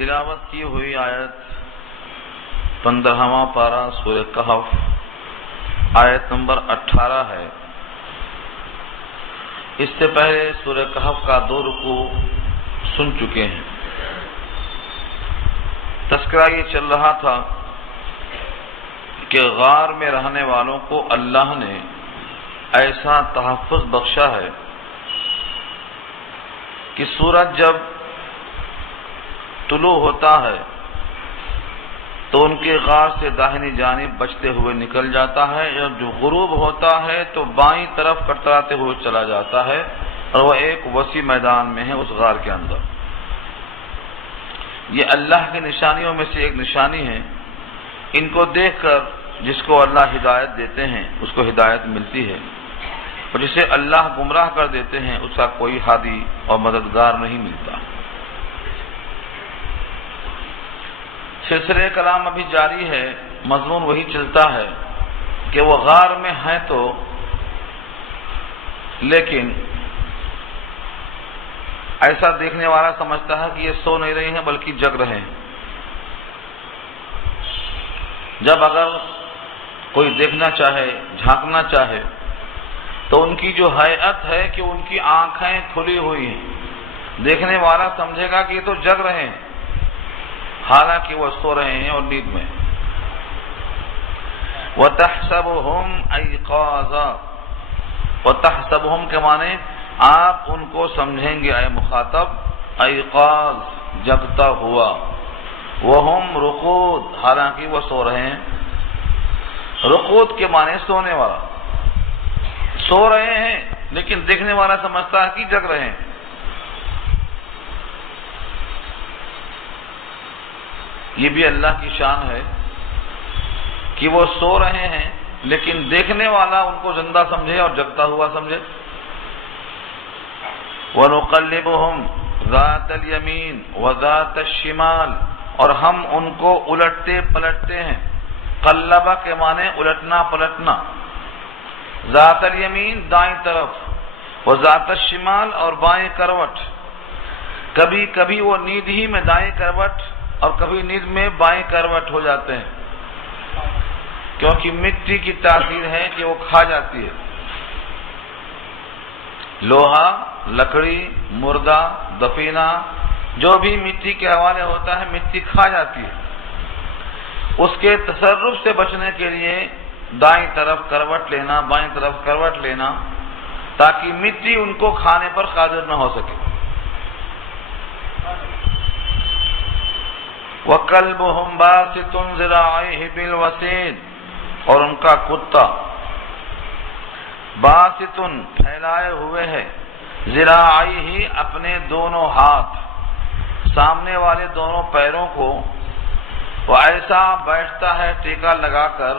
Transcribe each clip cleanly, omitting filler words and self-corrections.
تلاوت کی ہوئی آیت 15واں پارہ سورہ کہف آیت نمبر 18 ہے۔ اس سے پہلے سورہ کہف کا 2 رکوع سن چکے ہیں۔ تذکرہ یہ چل رہا تھا کہ غار میں رہنے والوں کو اللہ نے ایسا تحفظ بخشا ہے کہ سورج جب طلوع ہوتا ہے تو ان کے غار سے داہنی جانب بچتے ہوئے نکل جاتا ہے، اور جو غروب ہوتا ہے تو بائیں طرف کٹراتے ہوئے چلا جاتا ہے، اور وہ ایک وسیع میدان میں ہے اس غار کے اندر۔ یہ اللہ کی نشانیوں میں سے ایک نشانی ہے۔ ان کو دیکھ کر جس کو اللہ ہدایت دیتے ہیں اس کو ہدایت ملتی ہے، اور جسے اللہ گمراہ کر دیتے ہیں اس کا کوئی ہادی اور مددگار نہیں ملتا۔ سلسلہ کلام ابھی جاری ہے، مضمون وہی چلتا ہے کہ وہ غار میں ہیں تو، لیکن ایسا دیکھنے والا سمجھتا ہے کہ یہ سو نہیں رہے ہیں بلکہ جگ رہے ہیں۔ جب اگر کوئی دیکھنا چاہے، جھانکنا چاہے، تو ان کی جو ہیئت ہے کہ ان کی آنکھیں کھلی ہوئی ہیں، دیکھنے والا سمجھے گا کہ یہ تو جگ رہے ہیں، حالانکہ وہ سو رہے ہیں اور نیند میں۔ وَتَحْسَبُهُمْ أَيْقَاظًا، وَتَحْسَبُهُمْ کے معنی آپ ان کو سمجھیں گے اے مخاطب، ایقاظ جگتا ہوا، وَهُمْ رُقُودٌ حالانکہ وہ سو رہے ہیں۔ رقود کے معنی سونے والا، سو رہے ہیں لیکن دیکھنے والا سمجھتا ہے کہ جگ رہے ہیں۔ یہ بھی اللہ کی شان ہے کہ وہ سو رہے ہیں لیکن دیکھنے والا ان کو زندہ سمجھے اور جگتا ہوا سمجھے۔ وَنُقَلِّبُهُمْ ذَاتَ الْيَمِينِ وَذَاتَ الشِّمَالِ، اور ہم ان کو الٹتے پلٹتے ہیں۔ قلبہ کے معنی الٹنا پلٹنا، ذات الیمین دائیں طرف، وذات الشمال اور بائیں کروٹ۔ کبھی کبھی وہ نیند ہی میں دائیں کروٹ اور کبھی نیند میں بائیں کروٹ ہو جاتے ہیں، کیونکہ مٹی کی تاثیر ہے کہ وہ کھا جاتی ہے۔ لوہا، لکڑی، مردہ، دفینہ جو بھی مٹی کے حوالے ہوتا ہے مٹی کھا جاتی ہے۔ اس کے تصرف سے بچنے کے لیے دائیں طرف کروٹ لینا، بائیں طرف کروٹ لینا، تاکہ مٹی ان کو کھانے پر قادر نہ ہو سکے۔ وَكَلْبُهُمْ بَاسِطٌ ذِرَاعَيْهِ بِالْوَسِيدِ، اور ان کا کتا باسطن پھیلائے ہوئے ہے، ذراعیہ اپنے دونوں ہاتھ، سامنے والے دونوں پیروں کو وہ ایسا بیٹھتا ہے ٹیکا لگا کر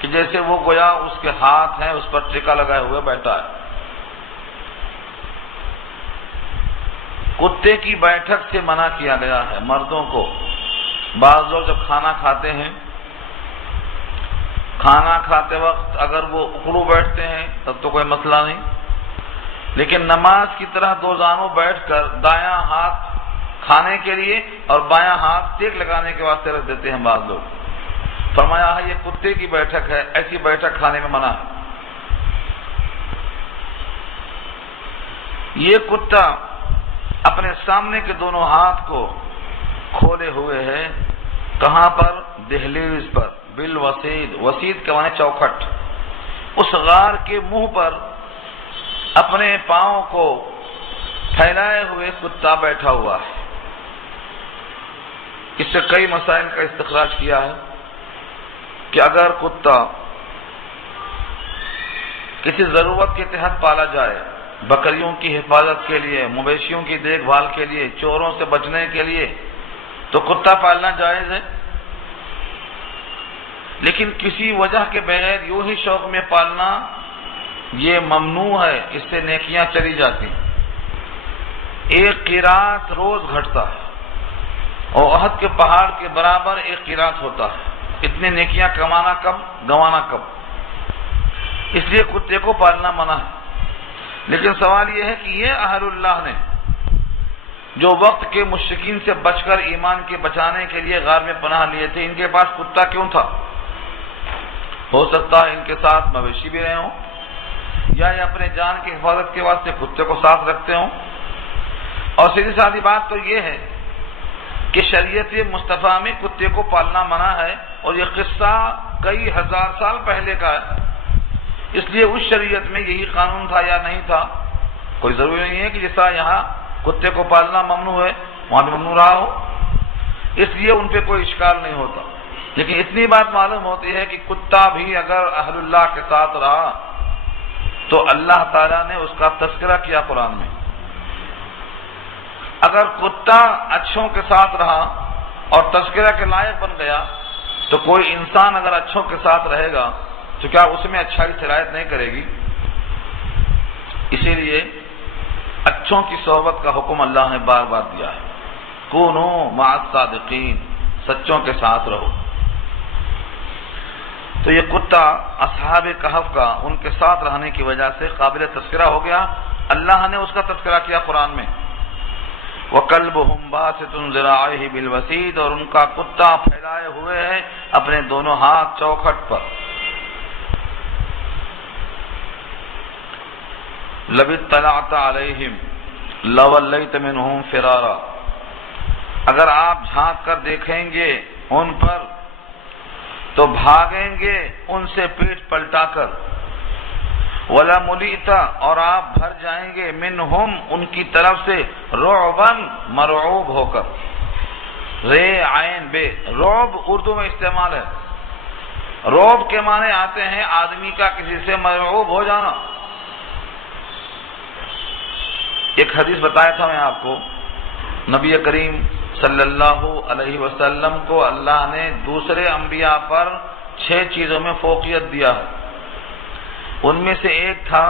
کہ جیسے وہ گویا اس کے ہاتھ ہیں اس پر ٹیکا لگائے ہوئے بیٹھا ہے۔ کتے کی بیٹھک سے منع کیا گیا ہے مردوں کو۔ بعض لوگ جب کھانا کھاتے ہیں، کھانا کھاتے وقت اگر وہ اکڑو بیٹھتے ہیں تب تو کوئی مسئلہ نہیں، لیکن نماز کی طرح 2 زانوں بیٹھ کر دایاں ہاتھ کھانے کے لیے اور بایاں ہاتھ ٹیک لگانے کے واسطے رکھ دیتے ہیں بعض لوگ۔ فرمایا ہے یہ کتے کی بیٹھک ہے، ایسی بیٹھک کھانے میں منع ہے۔ یہ کتا اپنے سامنے کے دونوں ہاتھ کو کھولے ہوئے ہے، کہاں پر؟ دہلیز پر، بالوسید، وسید کے معنی چوکھٹ، اس غار کے منہ پر اپنے پاؤں کو پھیلائے ہوئے کتا بیٹھا ہوا ہے۔ اس سے کئی مسائل کا استخراج کیا ہے کہ اگر کتا کسی ضرورت کے تحت پالا جائے، بکریوں کی حفاظت کے لیے، مویشیوں کی دیکھ بھال کے لیے، چوروں سے بچنے کے لیے، تو کتا پالنا جائز ہے، لیکن کسی وجہ کے بغیر یوں ہی شوق میں پالنا یہ ممنوع ہے، اس سے نیکیاں چلی جاتی ہیں۔ 1 قیرات روز گھٹتا ہے اور احد کے پہاڑ کے برابر 1 قیرات ہوتا ہے۔ اتنے نیکیاں کمانا کب، گنوانا کب؟ اس لیے کتے کو پالنا منع ہے۔ لیکن سوال یہ ہے کہ یہ اہل اللہ نے جو وقت کے مشرکین سے بچ کر ایمان کے بچانے کے لیے غار میں پناہ لیے تھے، ان کے پاس کتا کیوں تھا؟ ہو سکتا ہے ان کے ساتھ مویشی بھی رہے ہوں، یا یہ اپنے جان کی حفاظت کے واسطے کتے کو ساتھ رکھتے ہوں۔ اور سیدھی سادی بات تو یہ ہے کہ شریعت مصطفیٰ میں کتے کو پالنا منع ہے، اور یہ قصہ کئی ہزار سال پہلے کا ہے، اس لیے اس شریعت میں یہی قانون تھا یا نہیں تھا، کوئی ضروری نہیں ہے کہ جیسا یہاں کتے کو پالنا ممنوع ہے وہاں بھی ممنوع رہا ہو، اس لیے ان پہ کوئی اشکال نہیں ہوتا۔ لیکن اتنی بات معلوم ہوتی ہے کہ کتا بھی اگر اہل اللہ کے ساتھ رہا تو اللہ تعالیٰ نے اس کا تذکرہ کیا قرآن میں۔ اگر کتا اچھوں کے ساتھ رہا اور تذکرہ کے لائق بن گیا تو کوئی انسان اگر اچھوں کے ساتھ رہے گا تو کیا اس میں اچھائی سرایت نہیں کرے گی؟ اسی لیے اچھوں کی صحبت کا حکم اللہ نے بار بار دیا ہے، کونوا مع الصادقین، سچوں کے ساتھ رہو۔ تو یہ کتا اصحاب کہف کا ان کے ساتھ رہنے کی وجہ سے قابل تذکرہ ہو گیا، اللہ نے اس کا تذکرہ کیا قرآن میں۔ وَكَلْبُهُمْ بَاسِطٌ ذِرَاعَيْهِ بِالْوَسِيدِ، اور ان کا کتا پھیلائے ہوئے ہے اپنے دونوں ہاتھ چوکھٹ پر۔ لَوِ اطَّلَعْتَ عَلَيْهِمْ لَوَلَّيْتَ مِنْهُمْ فِرَارًا، اگر آپ جھانک کر دیکھیں گے ان پر تو بھاگیں گے ان سے پیٹھ پلٹا کر۔ وَلَا مُلِئْتَ، اور آپ بھر جائیں گے منہم ان کی طرف سے رعباً مرعوب ہو کر۔ رے عین بے، رعب اردو میں استعمال ہے۔ رعب کے معنی آتے ہیں آدمی کا کسی سے مرعوب ہو جانا۔ ایک حدیث بتایا تھا میں آپ کو، نبی کریم صلی اللہ علیہ وسلم کو اللہ نے دوسرے انبیاء پر 6 چیزوں میں فوقیت دیا ہے۔ ان میں سے ایک تھا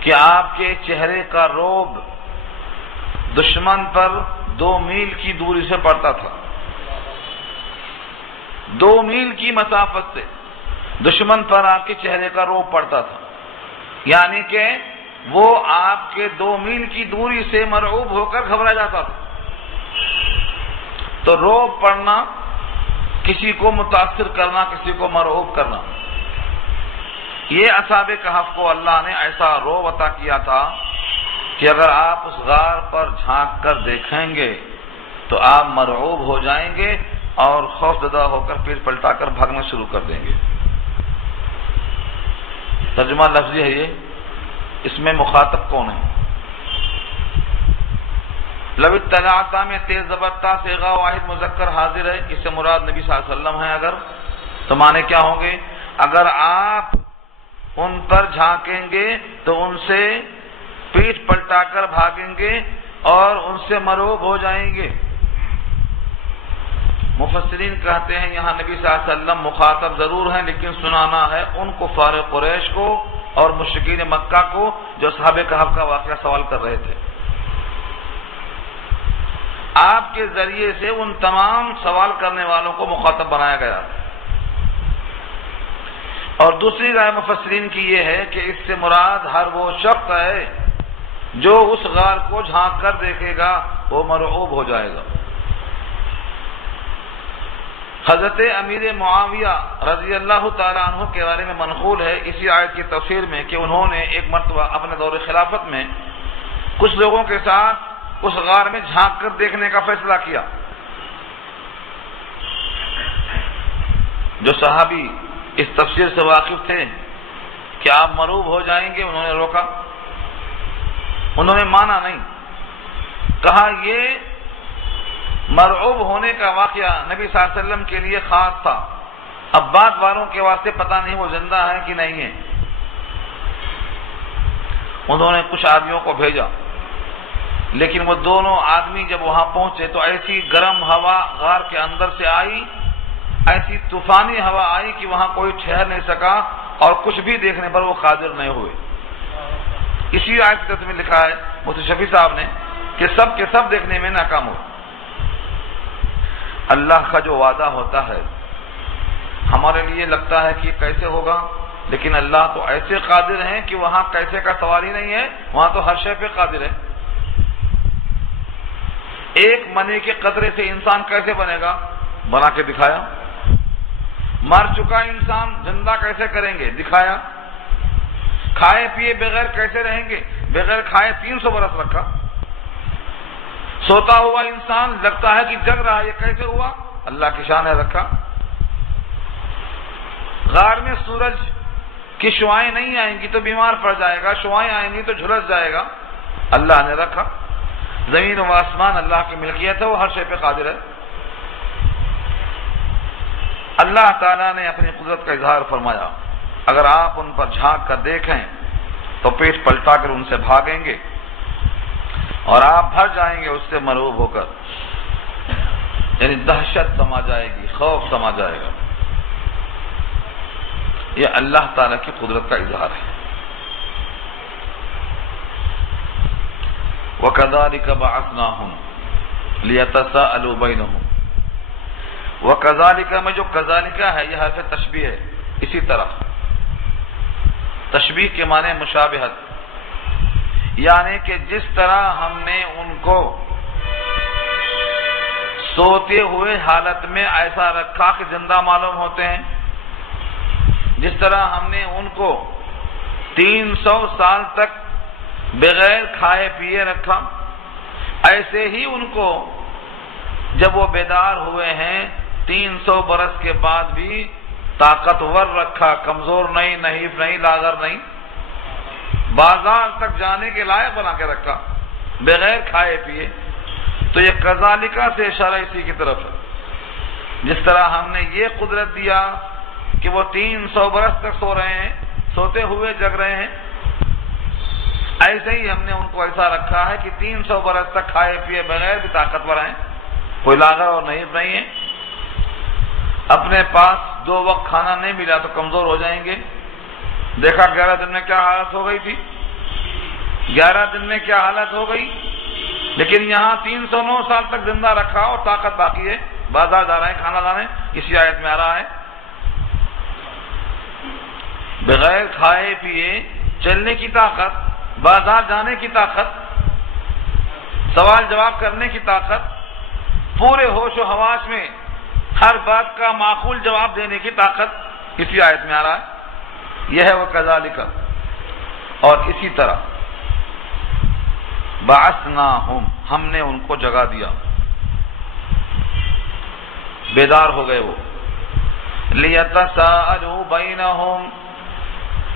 کہ آپ کے چہرے کا رعب دشمن پر 2 میل کی دوری سے پڑتا تھا۔ 2 میل کی مسافت سے دشمن پر آپ کے چہرے کا رعب پڑتا تھا، یعنی کہ وہ آپ کے 2 میل کی دوری سے مرعوب ہو کر گھبرا جاتا تھا۔ تو رعب پڑنا، کسی کو متاثر کرنا، کسی کو مرعوب کرنا، یہ اصحاب کہف کو اللہ نے ایسا رعب عطا کیا تھا کہ اگر آپ اس غار پر جھانک کر دیکھیں گے تو آپ مرعوب ہو جائیں گے اور خوف زدہ ہو کر پیٹ پلٹا کر بھاگنا شروع کر دیں گے۔ ترجمہ لفظی ہے یہ، اس میں مخاطب کون ہے؟ لو اطلعت میں تیز زبردتا صیغہ واحد مذکر حاضر ہے، اس سے مراد نبی صلی اللہ علیہ وسلم ہے، اگر تو معنی کیا ہوں گے؟ اگر آپ ان پر جھانکیں گے تو ان سے پیٹھ پلٹا کر بھاگیں گے اور ان سے مرعوب ہو جائیں گے۔ مفسرین کہتے ہیں یہاں نبی صلی اللہ علیہ وسلم مخاطب ضرور ہیں، لیکن سنانا ہے ان کفار قریش کو اور مشرکین مکہ کو جو اصحاب کہف کا واقعہ سوال کر رہے تھے۔ آپ کے ذریعے سے ان تمام سوال کرنے والوں کو مخاطب بنایا گیا۔ اور دوسری رائے مفسرین کی یہ ہے کہ اس سے مراد ہر وہ شخص ہے جو اس غار کو جھانک کر دیکھے گا وہ مرعوب ہو جائے گا۔ حضرت امیر معاویہ رضی اللہ تعالیٰ عنہ کے بارے میں منقول ہے اسی آیت کی تفسیر میں کہ انہوں نے ایک مرتبہ اپنے دور خلافت میں کچھ لوگوں کے ساتھ اس غار میں جھانک کر دیکھنے کا فیصلہ کیا۔ جو صحابی اس تفسیر سے واقف تھے کہ آپ مرعوب ہو جائیں گے، انہوں نے روکا، انہوں نے مانا نہیں، کہا یہ مرعوب ہونے کا واقعہ نبی صلی اللہ علیہ وسلم کے لیے خاص تھا، اب بعد والوں کے واسطے پتہ نہیں وہ زندہ ہیں کہ نہیں ہیں۔ انہوں نے کچھ آدمیوں کو بھیجا، لیکن وہ دونوں آدمی جب وہاں پہنچے تو ایسی گرم ہوا غار کے اندر سے آئی، ایسی طوفانی ہوا آئی کہ وہاں کوئی ٹھہر نہیں سکا اور کچھ بھی دیکھنے پر وہ قادر نہیں ہوئے۔ اسی آیت میں لکھا ہے مفتی شفیع صاحب نے کہ سب کے سب دیکھنے میں ناکام ہوئے۔ اللہ کا جو وعدہ ہوتا ہے ہمارے لیے لگتا ہے کہ کیسے ہوگا، لیکن اللہ تو ایسے قادر ہیں کہ وہاں کیسے کا سوال ہی نہیں ہے، وہاں تو ہر شے پہ قادر ہے۔ ایک منی کے قطرے سے انسان کیسے بنے گا؟ بنا کے دکھایا۔ مر چکا انسان زندہ کیسے کریں گے؟ دکھایا۔ کھائے پیے بغیر کیسے رہیں گے؟ بغیر کھائے 300 برس رکھا۔ سوتا ہوا انسان لگتا ہے کہ جگ رہا ہے، یہ کیسے ہوا؟ اللہ کی شان ہے، رکھا۔ غار میں سورج کی شعائیں نہیں آئیں گی تو بیمار پڑ جائے گا، شعائیں آئیں گی تو جھلس جائے گا، اللہ نے رکھا۔ زمین و آسمان اللہ کی ملکیت ہے، وہ ہر شے پہ قادر ہے۔ اللہ تعالیٰ نے اپنی قدرت کا اظہار فرمایا، اگر آپ ان پر جھانک کر دیکھیں تو پیٹ پلٹا کر ان سے بھاگیں گے اور آپ بھر جائیں گے اس سے مرعوب ہو کر، یعنی دہشت سما جائے گی، خوف سما جائے گا۔ یہ اللہ تعالیٰ کی قدرت کا اظہار ہے۔ وَكَذَلِكَ بَعَثْنَاهُمْ لِيَتَسَاءَلُوا بَيْنَهُمْ۔ وَكَذَلِكَ میں جو کذالک ہے یہ حرف تشبیہ ہے، اسی طرح۔ تشبیہ کے معنی مشابہت، یعنی کہ جس طرح ہم نے ان کو سوتے ہوئے حالت میں ایسا رکھا کہ زندہ معلوم ہوتے ہیں، جس طرح ہم نے ان کو 300 سال تک بغیر کھائے پیے رکھا، ایسے ہی ان کو جب وہ بیدار ہوئے ہیں 300 برس کے بعد بھی طاقتور رکھا، کمزور نہیں، نحیف نہیں، لاغر نہیں، بازار تک جانے کے لائق بنا کے رکھا بغیر کھائے پیے۔ تو یہ کذالکہ سے اشارہ اسی کی طرف ہے، جس طرح ہم نے یہ قدرت دیا کہ وہ 300 برس تک سو رہے ہیں، سوتے ہوئے جگ رہے ہیں، ایسے ہی ہم نے ان کو ایسا رکھا ہے کہ 300 برس تک کھائے پیے بغیر بھی طاقتور ہیں، کوئی لاغر اور نحیف نہیں ہے۔ اپنے پاس 2 وقت کھانا نہیں ملا تو کمزور ہو جائیں گے۔ دیکھا 11 دن میں کیا حالت ہو گئی تھی، 11 دن میں کیا حالت ہو گئی، لیکن یہاں 309 سال تک زندہ رکھا اور طاقت باقی ہے، بازار جا رہے ہیں کھانا لانے، اسی آیت میں آ رہا ہے۔ بغیر کھائے پیے چلنے کی طاقت، بازار جانے کی طاقت، سوال جواب کرنے کی طاقت، پورے ہوش و حواس میں ہر بات کا معقول جواب دینے کی طاقت، اسی آیت میں آ رہا ہے۔ یہ ہے وہ کذالک۔ اور اسی طرح بعثناہم، ہم نے ان کو جگا دیا، بیدار ہو گئے وہ۔ لیتساءلوا بینہم،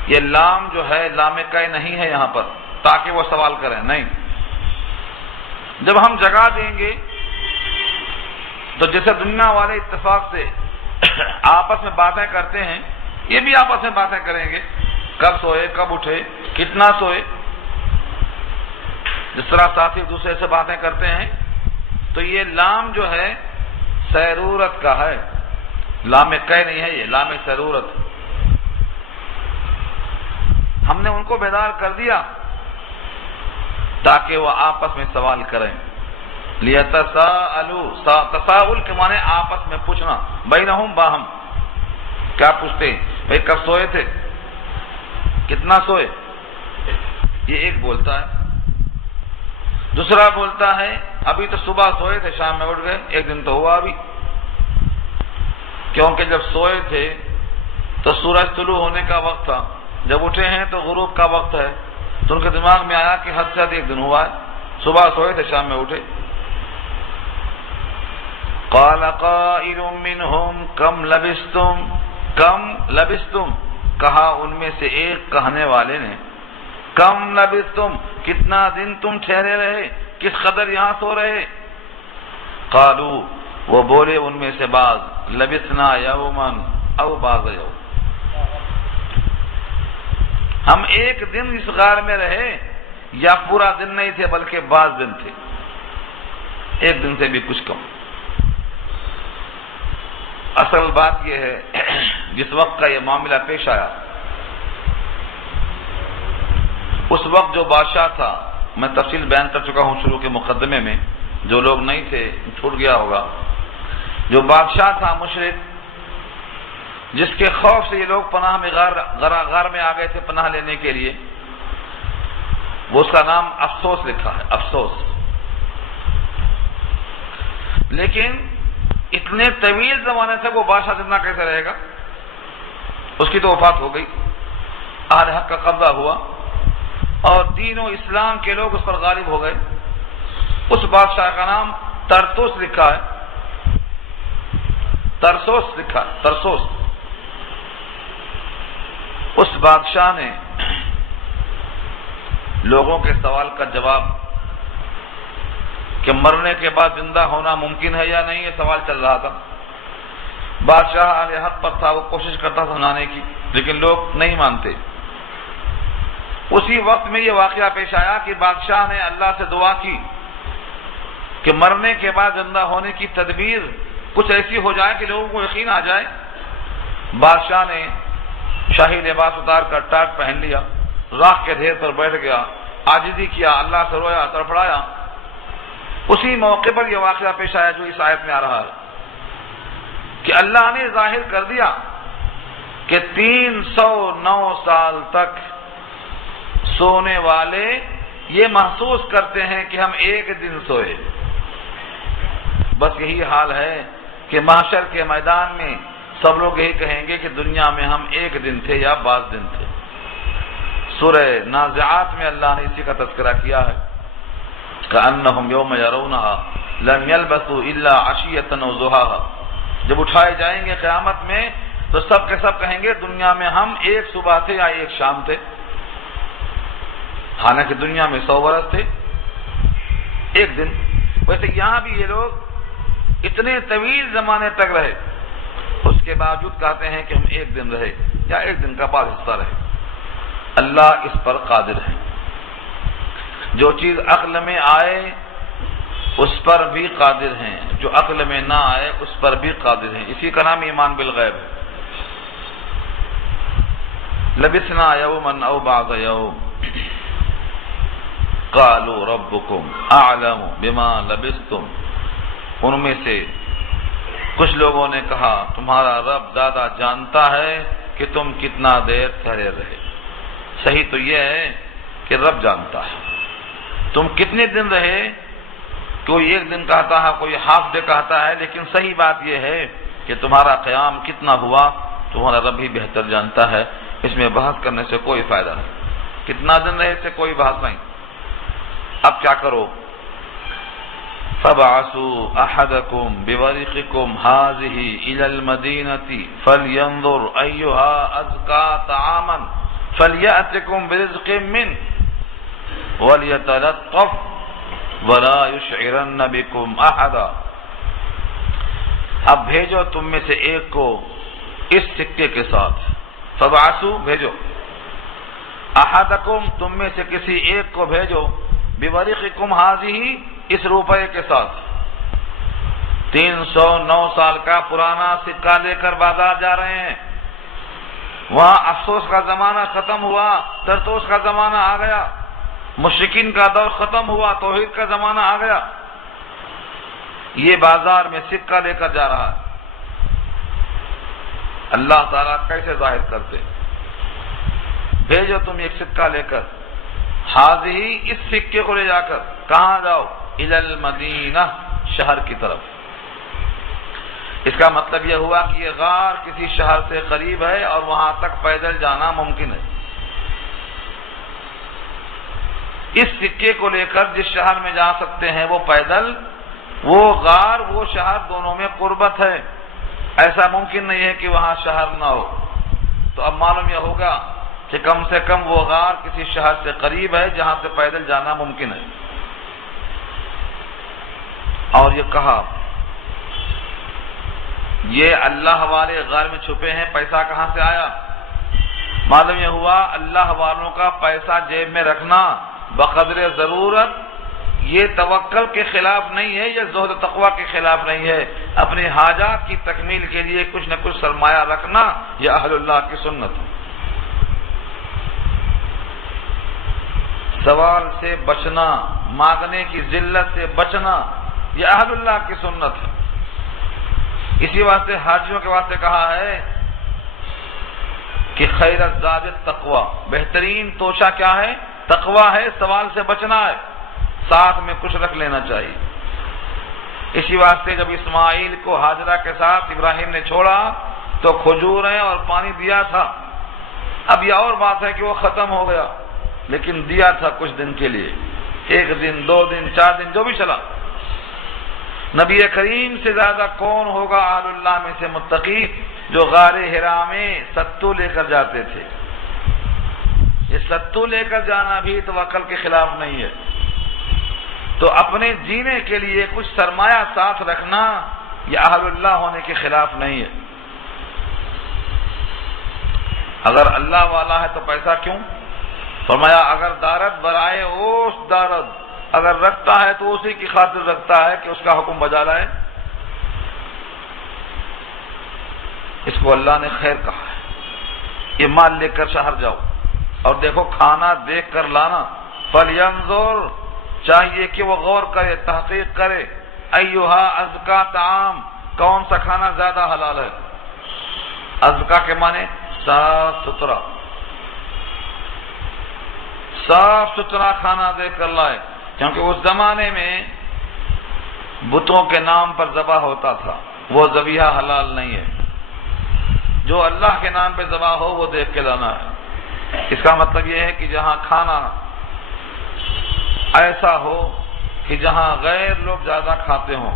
یہ لام جو ہے لام کئی نہیں ہے یہاں پر تاکہ وہ سوال کریں، نہیں۔ جب ہم جگا دیں گے تو جیسے دنیا والے اتفاق سے آپس میں باتیں کرتے ہیں، یہ بھی آپس میں باتیں کریں گے، کب سوئے، کب اٹھے، کتنا سوئے، جس طرح ساتھی دوسرے سے باتیں کرتے ہیں۔ تو یہ لام جو ہے سیرورت کا ہے، لام کئی نہیں ہے، یہ لام سیرورت۔ ہم نے ان کو بیدار کر دیا تاکہ وہ آپس میں سوال کریں۔ لیتساءلوا، تساؤل کے معنی آپس میں پوچھنا، بینہم باہم، کیا پوچھتے ہیں بھئی کب سوئے تھے، کتنا سوئے، یہ ایک بولتا ہے۔ دوسرا بولتا ہے ابھی تو صبح سوئے تھے، شام میں اٹھ گئے، ایک دن تو ہوا ابھی، کیونکہ جب سوئے تھے تو سورج طلوع ہونے کا وقت تھا، جب اٹھے ہیں تو غروب کا وقت ہے، تو ان کے دماغ میں آیا کہ حد سے حد ایک دن ہوا ہے، صبح سوئے تھے شام میں اٹھے۔ قال قائل منهم کم لبستم، کہا ان میں سے ایک کہنے والے نے، کم لبستم، کتنا دن تم ٹھہرے رہے، کس قدر یہاں سو رہے۔ قالوا، وہ بولے ان میں سے بعض، لبسنا یوما او بعض یوم، ہم ایک دن اس غار میں رہے یا پورا دن نہیں تھے بلکہ بعض دن تھے، ایک دن سے بھی کچھ کم۔ اصل بات یہ ہے جس وقت کا یہ معاملہ پیش آیا، اس وقت جو بادشاہ تھا، میں تفصیل بیان کر چکا ہوں شروع کے مقدمے میں، جو لوگ نہیں تھے چھوٹ گیا ہوگا۔ جو بادشاہ تھا مشرک، جس کے خوف سے یہ لوگ پناہ میں غار میں آ گئے تھے پناہ لینے کے لیے، وہ اس کا نام افسوس لکھا ہے، افسوس۔ لیکن اتنے طویل زمانے سے وہ بادشاہ زندہ کیسے رہے گا؟ اس کی تو وفات ہو گئی، اہل حق کا قبضہ ہوا اور دین و اسلام کے لوگ اس پر غالب ہو گئے۔ اس بادشاہ کا نام ترسوس لکھا ہے، ترسوس لکھا، ترسوس۔ اس بادشاہ نے لوگوں کے سوال کا جواب کہ مرنے کے بعد زندہ ہونا ممکن ہے یا نہیں، یہ سوال چل رہا تھا۔ بادشاہ اہل حق پر تھا، وہ کوشش کرتا سمجھانے کی، لیکن لوگ نہیں مانتے۔ اسی وقت میں یہ واقعہ پیش آیا کہ بادشاہ نے اللہ سے دعا کی کہ مرنے کے بعد زندہ ہونے کی تدبیر کچھ ایسی ہو جائے کہ لوگوں کو یقین آ جائے۔ بادشاہ نے شاہی لباس اتار کر ٹاٹ پہن لیا، راکھ کے ڈھیر پر بیٹھ گیا، عاجزی کیا، اللہ سے رویا، تڑپڑایا۔ اسی موقع پر یہ واقعہ پیش آیا جو اس آیت میں آ رہا ہے کہ اللہ نے ظاہر کر دیا کہ 309 سال تک سونے والے یہ محسوس کرتے ہیں کہ ہم ایک دن سوئے۔ بس یہی حال ہے کہ محشر کے میدان میں سب لوگ یہی کہیں گے کہ دنیا میں ہم ایک دن تھے یا بعض دن تھے۔ سورہ نازعات میں اللہ نے اسی کا تذکرہ کیا ہے، کأنہم یوم یرونہا لم یلبثوا الا عشیۃ وضحاہا۔ جب اٹھائے جائیں گے قیامت میں تو سب کے سب کہیں گے دنیا میں ہم ایک صبح تھے یا ایک شام تھے، حالانکہ دنیا میں 100 برس تھے، ایک دن۔ ویسے یہاں بھی یہ لوگ اتنے طویل زمانے تک رہے، اس کے باوجود کہتے ہیں کہ ہم ایک دن رہے یا ایک دن کا بعض حصہ رہے۔ اللہ اس پر قادر ہے، جو چیز عقل میں آئے اس پر بھی قادر ہیں، جو عقل میں نہ آئے اس پر بھی قادر ہیں۔ اسی کا نام ایمان بالغیب ہے۔ لبثنا یوما او بعض یوم قالوا ربکم اعلم بما لبثتم۔ ان میں سے کچھ لوگوں نے کہا تمہارا رب زیادہ جانتا ہے کہ تم کتنا دیر ٹھہرے رہے۔ صحیح تو یہ ہے کہ رب جانتا ہے تم کتنے دن رہے، کوئی ایک دن کہتا ہے، کوئی ہاف ڈے کہتا ہے، لیکن صحیح بات یہ ہے کہ تمہارا قیام کتنا ہوا تمہارا رب ہی بہتر جانتا ہے۔ اس میں بحث کرنے سے کوئی فائدہ نہیں، کتنا دن رہے سے کوئی بحث نہیں۔ اب کیا کرو؟ فَابْعَثُوا أَحَدَكُمْ بِوَرِقِكُمْ هَٰذِهِ إِلَى الْمَدِينَةِ فَلْيَنظُرْ أَيُّهَا أَزْكَىٰ طَعَامًا فَلْيَأْتِكُمْ بِرِزْقٍ مِّنْهُ وَلْيَتَلَطَّفْ وَلَا يُشْعِرَنَّ بِكُمْ أَحَدًا۔ اب بھیجو تم میں سے ایک کو اس سکے کے ساتھ، فَابْعَثُوا بھیجو، أَحَدَكُمْ تم میں سے کسی ایک کو بھیجو، بِوَرِقِكُمْ هَٰذِهِ اس روپے کے ساتھ۔ 309 سال کا پرانا سکہ لے کر بازار جا رہے ہیں، وہاں افسوس کا زمانہ ختم ہوا، ترتوس کا زمانہ آ گیا، مشرکین کا دور ختم ہوا، توحید کا زمانہ آ گیا۔ یہ بازار میں سکہ لے کر جا رہا ہے۔ اللہ تعالیٰ کیسے ظاہر کرتے؟ بھیجو تم ایک سکہ لے کر، حاضی اس سکے کو لے جا کر کہاں جاؤ؟ الی المدینہ شہر کی طرف۔ اس کا مطلب یہ ہوا کہ یہ غار کسی شہر سے قریب ہے اور وہاں تک پیدل جانا ممکن ہے۔ اس سکے کو لے کر جس شہر میں جا سکتے ہیں وہ پیدل، وہ غار وہ شہر دونوں میں قربت ہے، ایسا ممکن نہیں ہے کہ وہاں شہر نہ ہو۔ تو اب معلوم یہ ہوگا کہ کم سے کم وہ غار کسی شہر سے قریب ہے جہاں سے پیدل جانا ممکن ہے۔ اور یہ کہا یہ اللہ والے غار میں چھپے ہیں، پیسہ کہاں سے آیا؟ معلوم یہ ہوا اللہ والوں کا پیسہ جیب میں رکھنا بقدر ضرورت یہ توکل کے خلاف نہیں ہے، یہ زہد و تقوی کے خلاف نہیں ہے۔ اپنے حاجات کی تکمیل کے لیے کچھ نہ کچھ سرمایہ رکھنا یہ اہل اللہ کی سنت ہے۔ سوال سے بچنا، مانگنے کی ذلت سے بچنا یہ اہل اللہ کی سنت ہے۔ اسی واسطے حاجیوں کے واسطے کہا ہے کہ خیر الزاد التقوی، بہترین توشہ کیا ہے؟ تقوی ہے، سوال سے بچنا ہے، ساتھ میں کچھ رکھ لینا چاہیے۔ اسی واسطے جب اسماعیل کو ہاجرہ کے ساتھ ابراہیم نے چھوڑا تو کھجوریں اور پانی دیا تھا. اب یہ اور بات ہے کہ وہ ختم ہو گیا، لیکن دیا تھا کچھ دن کے لیے، 1 دن 2 دن 4 دن جو بھی چلا. نبی کریم سے زیادہ کون ہوگا اہل اللہ میں سے متقی جو غار حرا میں ستو لے کر جاتے تھے. یہ ستو لے کر جانا بھی توکل کے خلاف نہیں ہے. تو اپنے جینے کے لیے کچھ سرمایہ ساتھ رکھنا یہ اہل اللہ ہونے کے خلاف نہیں ہے. اگر اللہ والا ہے تو پیسہ کیوں؟ فرمایا اگر دارت برائے اوس دارت، اگر رکھتا ہے تو اسی کی خاطر رکھتا ہے کہ اس کا حکم بجا لائے. اس کو اللہ نے خیر کہا ہے. یہ مال لے کر شہر جاؤ اور دیکھو کھانا دیکھ کر لانا. فَلْيَنْظُرْ، چاہیے کہ وہ غور کرے، تحقیق کرے. ایھا ازکا طعام، کون سا کھانا زیادہ حلال ہے. ازکا کے معنی صاف ستھرا، صاف ستھرا کھانا دیکھ کر لائے. کیونکہ اس زمانے میں بتوں کے نام پر ذبح ہوتا تھا، وہ ذبیحہ حلال نہیں ہے. جو اللہ کے نام پہ ذبح ہو وہ دیکھ کے لانا ہے. اس کا مطلب یہ ہے کہ جہاں کھانا ایسا ہو کہ جہاں غیر لوگ زیادہ کھاتے ہوں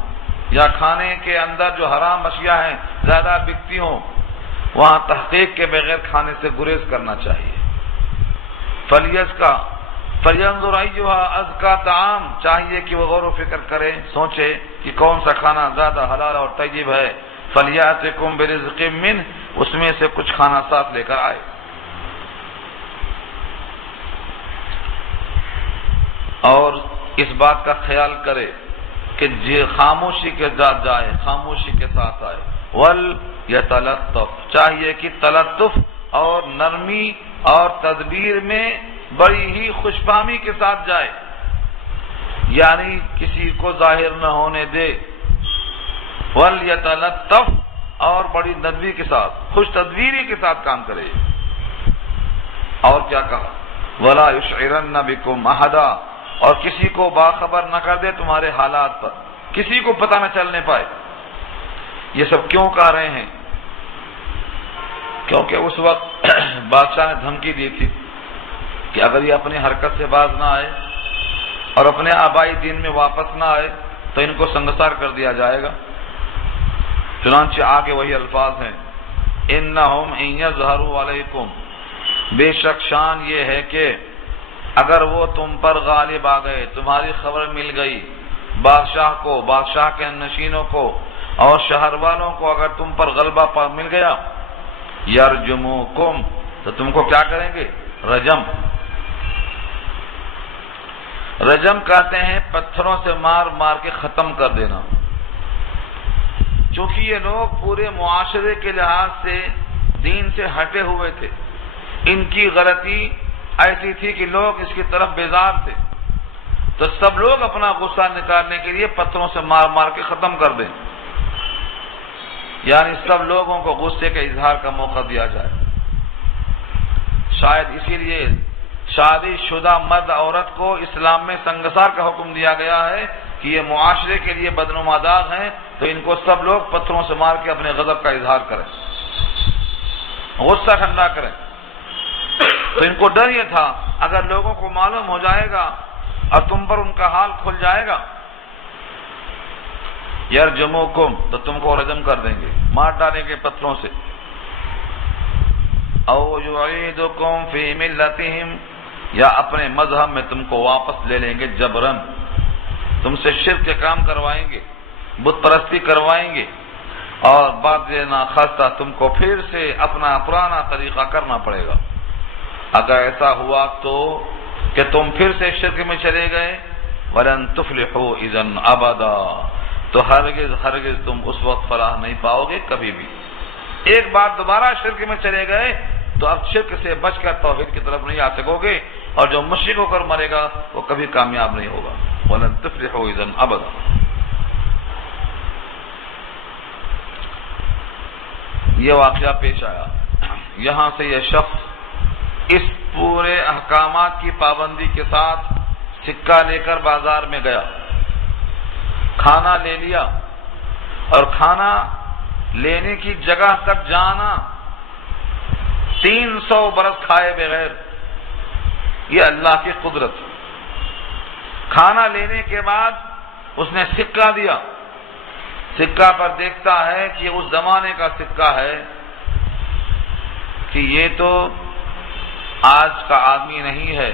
یا کھانے کے اندر جو حرام اشیاء ہیں زیادہ بکتی ہوں، وہاں تحقیق کے بغیر کھانے سے گریز کرنا چاہیے. فَلْيَنْظُرْ أَيُّهَا أَزْكَى طَعَامٌ، چاہیے کہ وہ غور و فکر کرے، سوچے کہ کون سا کھانا زیادہ حلال اور طیب ہے. فَلْيَأْتِكُمْ بِرِزْقٍ مِّنْهُ، اس میں سے کچھ کھانا ساتھ لے کر آئے. اور اس بات کا خیال کرے کہ خاموشی کے ساتھ جائے، خاموشی کے ساتھ آئے. وَلْيَتَلَطَّفْ، چاہیے کہ تلطف اور نرمی اور تدبیر میں بڑی ہی خوش فہمی کے ساتھ جائے، یعنی کسی کو ظاہر نہ ہونے دے. وَلْيَتَلَطَّفْ، اور بڑی نرمی کے ساتھ، خوش تدبیری کے ساتھ کام کرے. اور کیا کہا؟ وَلَا يُشْعِرَنَّ بِكُمْ أَحَدًا، اور کسی کو باخبر نہ کر دے تمہارے حالات پر، کسی کو پتہ نہ چلنے پائے. یہ سب کیوں کہہ رہے ہیں؟ کیونکہ اس وقت بادشاہ نے دھمکی دی تھی کہ اگر یہ اپنی حرکت سے باز نہ آئے اور اپنے آبائی دین میں واپس نہ آئے تو ان کو سنگسار کر دیا جائے گا. چنانچہ آگے وہی الفاظ ہیں، اِنَّهُمْ إِن يَظْهَرُوا عَلَيْكُمْ، بے شک شان یہ ہے کہ اگر وہ تم پر غالب آ گئے، تمہاری خبر مل گئی، بادشاہ کو، بادشاہ کے نشینوں کو اور شہر والوں کو اگر تم پر غلبہ مل گیا، یرجموکم، تو تم کو کیا کریں گے؟ رجم. رجم کہتے ہیں پتھروں سے مار مار کے ختم کر دینا. چونکہ یہ لوگ پورے معاشرے کے لحاظ سے دین سے ہٹے ہوئے تھے، ان کی غلطی ایسی تھی کہ لوگ اس کی طرف بیزار تھے، تو سب لوگ اپنا غصہ نکالنے کے لیے پتھروں سے مار مار کے ختم کر دیں، یعنی سب لوگوں کو غصے کے اظہار کا موقع دیا جائے. شاید اسی لیے شادی شدہ مرد عورت کو اسلام میں سنگسار کا حکم دیا گیا ہے کہ یہ معاشرے کے لیے بدنما داغ ہیں، تو ان کو سب لوگ پتھروں سے مار کے اپنے غضب کا اظہار کریں، غصہ ٹھنڈا کریں. تو ان کو ڈر یہ تھا اگر لوگوں کو معلوم ہو جائے گا اور تم پر ان کا حال کھل جائے گا، یرجموکم، تو تم کو رجم کر دیں گے، مار ڈالیں گے پتھروں سے. او یعیدکم فی ملتہم، یا اپنے مذہب میں تم کو واپس لے لیں گے جبرن، تم سے شرک کے کام کروائیں گے، بت پرستی کروائیں گے، اور بعد ناخواستہ تم کو پھر سے اپنا پرانا طریقہ کرنا پڑے گا. اگر ایسا ہوا تو کہ تم پھر سے شرک میں چلے گئے، وَلَن تُفْلِحُوا إِذًا أَبَدًا، تو ہرگز ہرگز تم اس وقت فلاح نہیں پاؤ گے کبھی بھی. ایک بار دوبارہ شرک میں چلے گئے تو اب شرک سے بچ کر توحید کی طرف نہیں آ سکو گے، اور جو مشرک ہو کر مرے گا وہ کبھی کامیاب نہیں ہوگا. وَلَن تُفْلِحُوا إِذًا أَبَدًا. یہ واقعہ پیش آیا. یہاں سے یہ شخص اس پورے احکامات کی پابندی کے ساتھ سکہ لے کر بازار میں گیا کھانا لے لیا اور کھانا لینے کی جگہ تک جانا 300 برس کھائے بغیر، یہ اللہ کی قدرت۔ کھانا لینے کے بعد اس نے سکہ دیا، سکہ پر دیکھتا ہے کہ اس زمانے کا سکہ ہے کہ یہ تو آج کا آدمی نہیں ہے،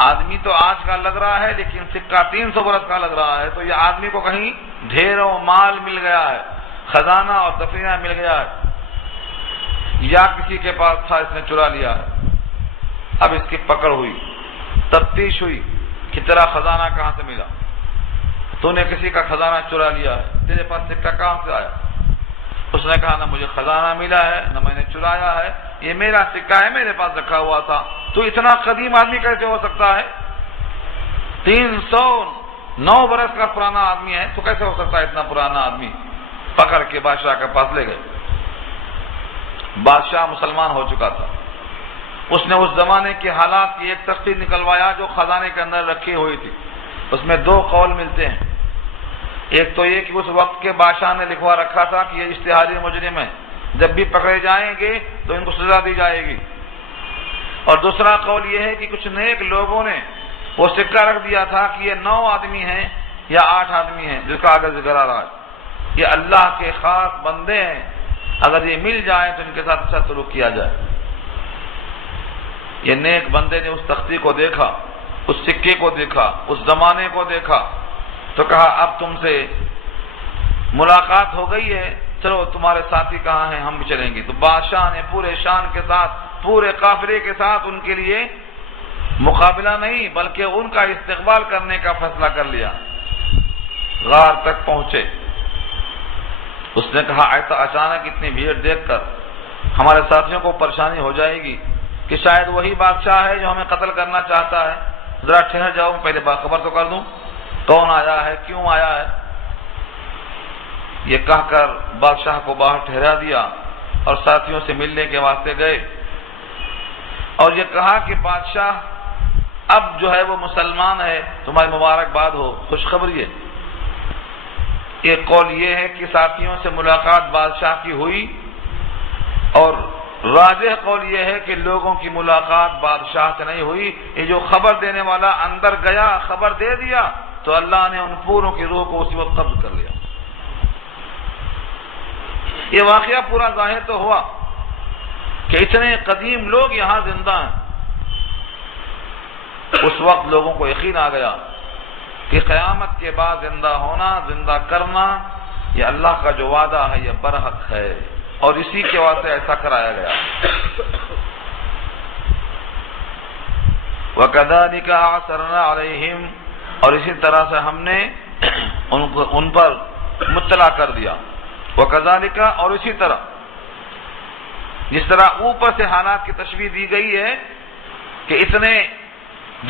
آدمی تو آج کا لگ رہا ہے لیکن سکہ 300 برس کا لگ رہا ہے، تو یہ آدمی کو کہیں ڈھیروں مال مل گیا ہے، خزانہ اور دفینہ مل گیا ہے، یا کسی کے پاس تھا اس نے چرا لیا ہے۔ اب اس کی پکڑ ہوئی، تفتیش ہوئی کہ تیرا خزانہ کہاں سے ملا، تو نے کسی کا خزانہ چرا لیا ہے، تیرے پاس سکہ کہاں سے آیا؟ اس نے کہا نہ مجھے خزانہ ملا ہے نہ میں نے چرایا ہے، یہ میرا سکہ ہے، میرے پاس رکھا ہوا تھا۔ تو اتنا قدیم آدمی کیسے ہو سکتا ہے؟ 309 برس کا پرانا آدمی ہے، تو کیسے ہو سکتا ہے اتنا پرانا آدمی؟ پکڑ کے بادشاہ کے پاس لے گئے۔ بادشاہ مسلمان ہو چکا تھا، اس نے اس زمانے کے حالات کی ایک تختی نکلوایا جو خزانے کے اندر رکھی ہوئی تھی۔ اس میں 2 قول ملتے ہیں، ایک تو یہ کہ اس وقت کے بادشاہ نے لکھوا رکھا تھا کہ یہ اشتہاری مجرم ہے، جب بھی پکڑے جائیں گے تو ان کو سزا دی جائے گی، اور دوسرا قول یہ ہے کہ کچھ نیک لوگوں نے وہ سکہ رکھ دیا تھا کہ یہ 9 آدمی ہیں یا 8 آدمی ہیں جس کا آگے ذکر آ رہا ہے، یہ اللہ کے خاص بندے ہیں، اگر یہ مل جائیں تو ان کے ساتھ اچھا سلوک کیا جائے۔ یہ نیک بندے نے اس تختی کو دیکھا، اس سکے کو دیکھا، اس زمانے کو دیکھا، تو کہا اب تم سے ملاقات ہو گئی ہے، چلو تمہارے ساتھی کہاں ہیں، ہم بھی چلیں گے۔ تو بادشاہ نے پورے شان کے ساتھ، پورے قافلے کے ساتھ ان کے لیے مقابلہ نہیں بلکہ ان کا استقبال کرنے کا فیصلہ کر لیا۔ غار تک پہنچے، اس نے کہا ایسا اچانک اتنی بھیڑ دیکھ کر ہمارے ساتھیوں کو پریشانی ہو جائے گی کہ شاید وہی بادشاہ ہے جو ہمیں قتل کرنا چاہتا ہے، ذرا ٹھہر جاؤ، پہلے باخبر تو کر دوں کون آیا ہے، کیوں آیا ہے۔ یہ کہہ کر بادشاہ کو باہر ٹھہرا دیا اور ساتھیوں سے ملنے کے واسطے گئے، اور یہ کہا کہ بادشاہ اب جو ہے وہ مسلمان ہے، تمہاری مبارکباد ہو، خوشخبری ہے۔ ایک قول یہ ہے کہ ساتھیوں سے ملاقات بادشاہ کی ہوئی، اور راجح قول یہ ہے کہ لوگوں کی ملاقات بادشاہ سے نہیں ہوئی، یہ جو خبر دینے والا اندر گیا خبر دے دیا تو اللہ نے ان پوروں کی روح کو اسی وقت قبض کر لیا۔ یہ واقعہ پورا ظاہر تو ہوا کہ اتنے قدیم لوگ یہاں زندہ ہیں۔ اس وقت لوگوں کو یقین آ گیا کہ قیامت کے بعد زندہ ہونا، زندہ کرنا، یہ اللہ کا جو وعدہ ہے یہ برحق ہے، اور اسی کے واسطے ایسا کرایا گیا۔ وَكَذَلِكَ أَعْثَرْنَا عَلَيْهِمْ، اور اسی طرح سے ہم نے ان پر مطلع کر دیا۔ وَكَذَلِكَ، اور اسی طرح جس طرح اوپر سے حالات کی تشبیہ دی گئی ہے کہ اتنے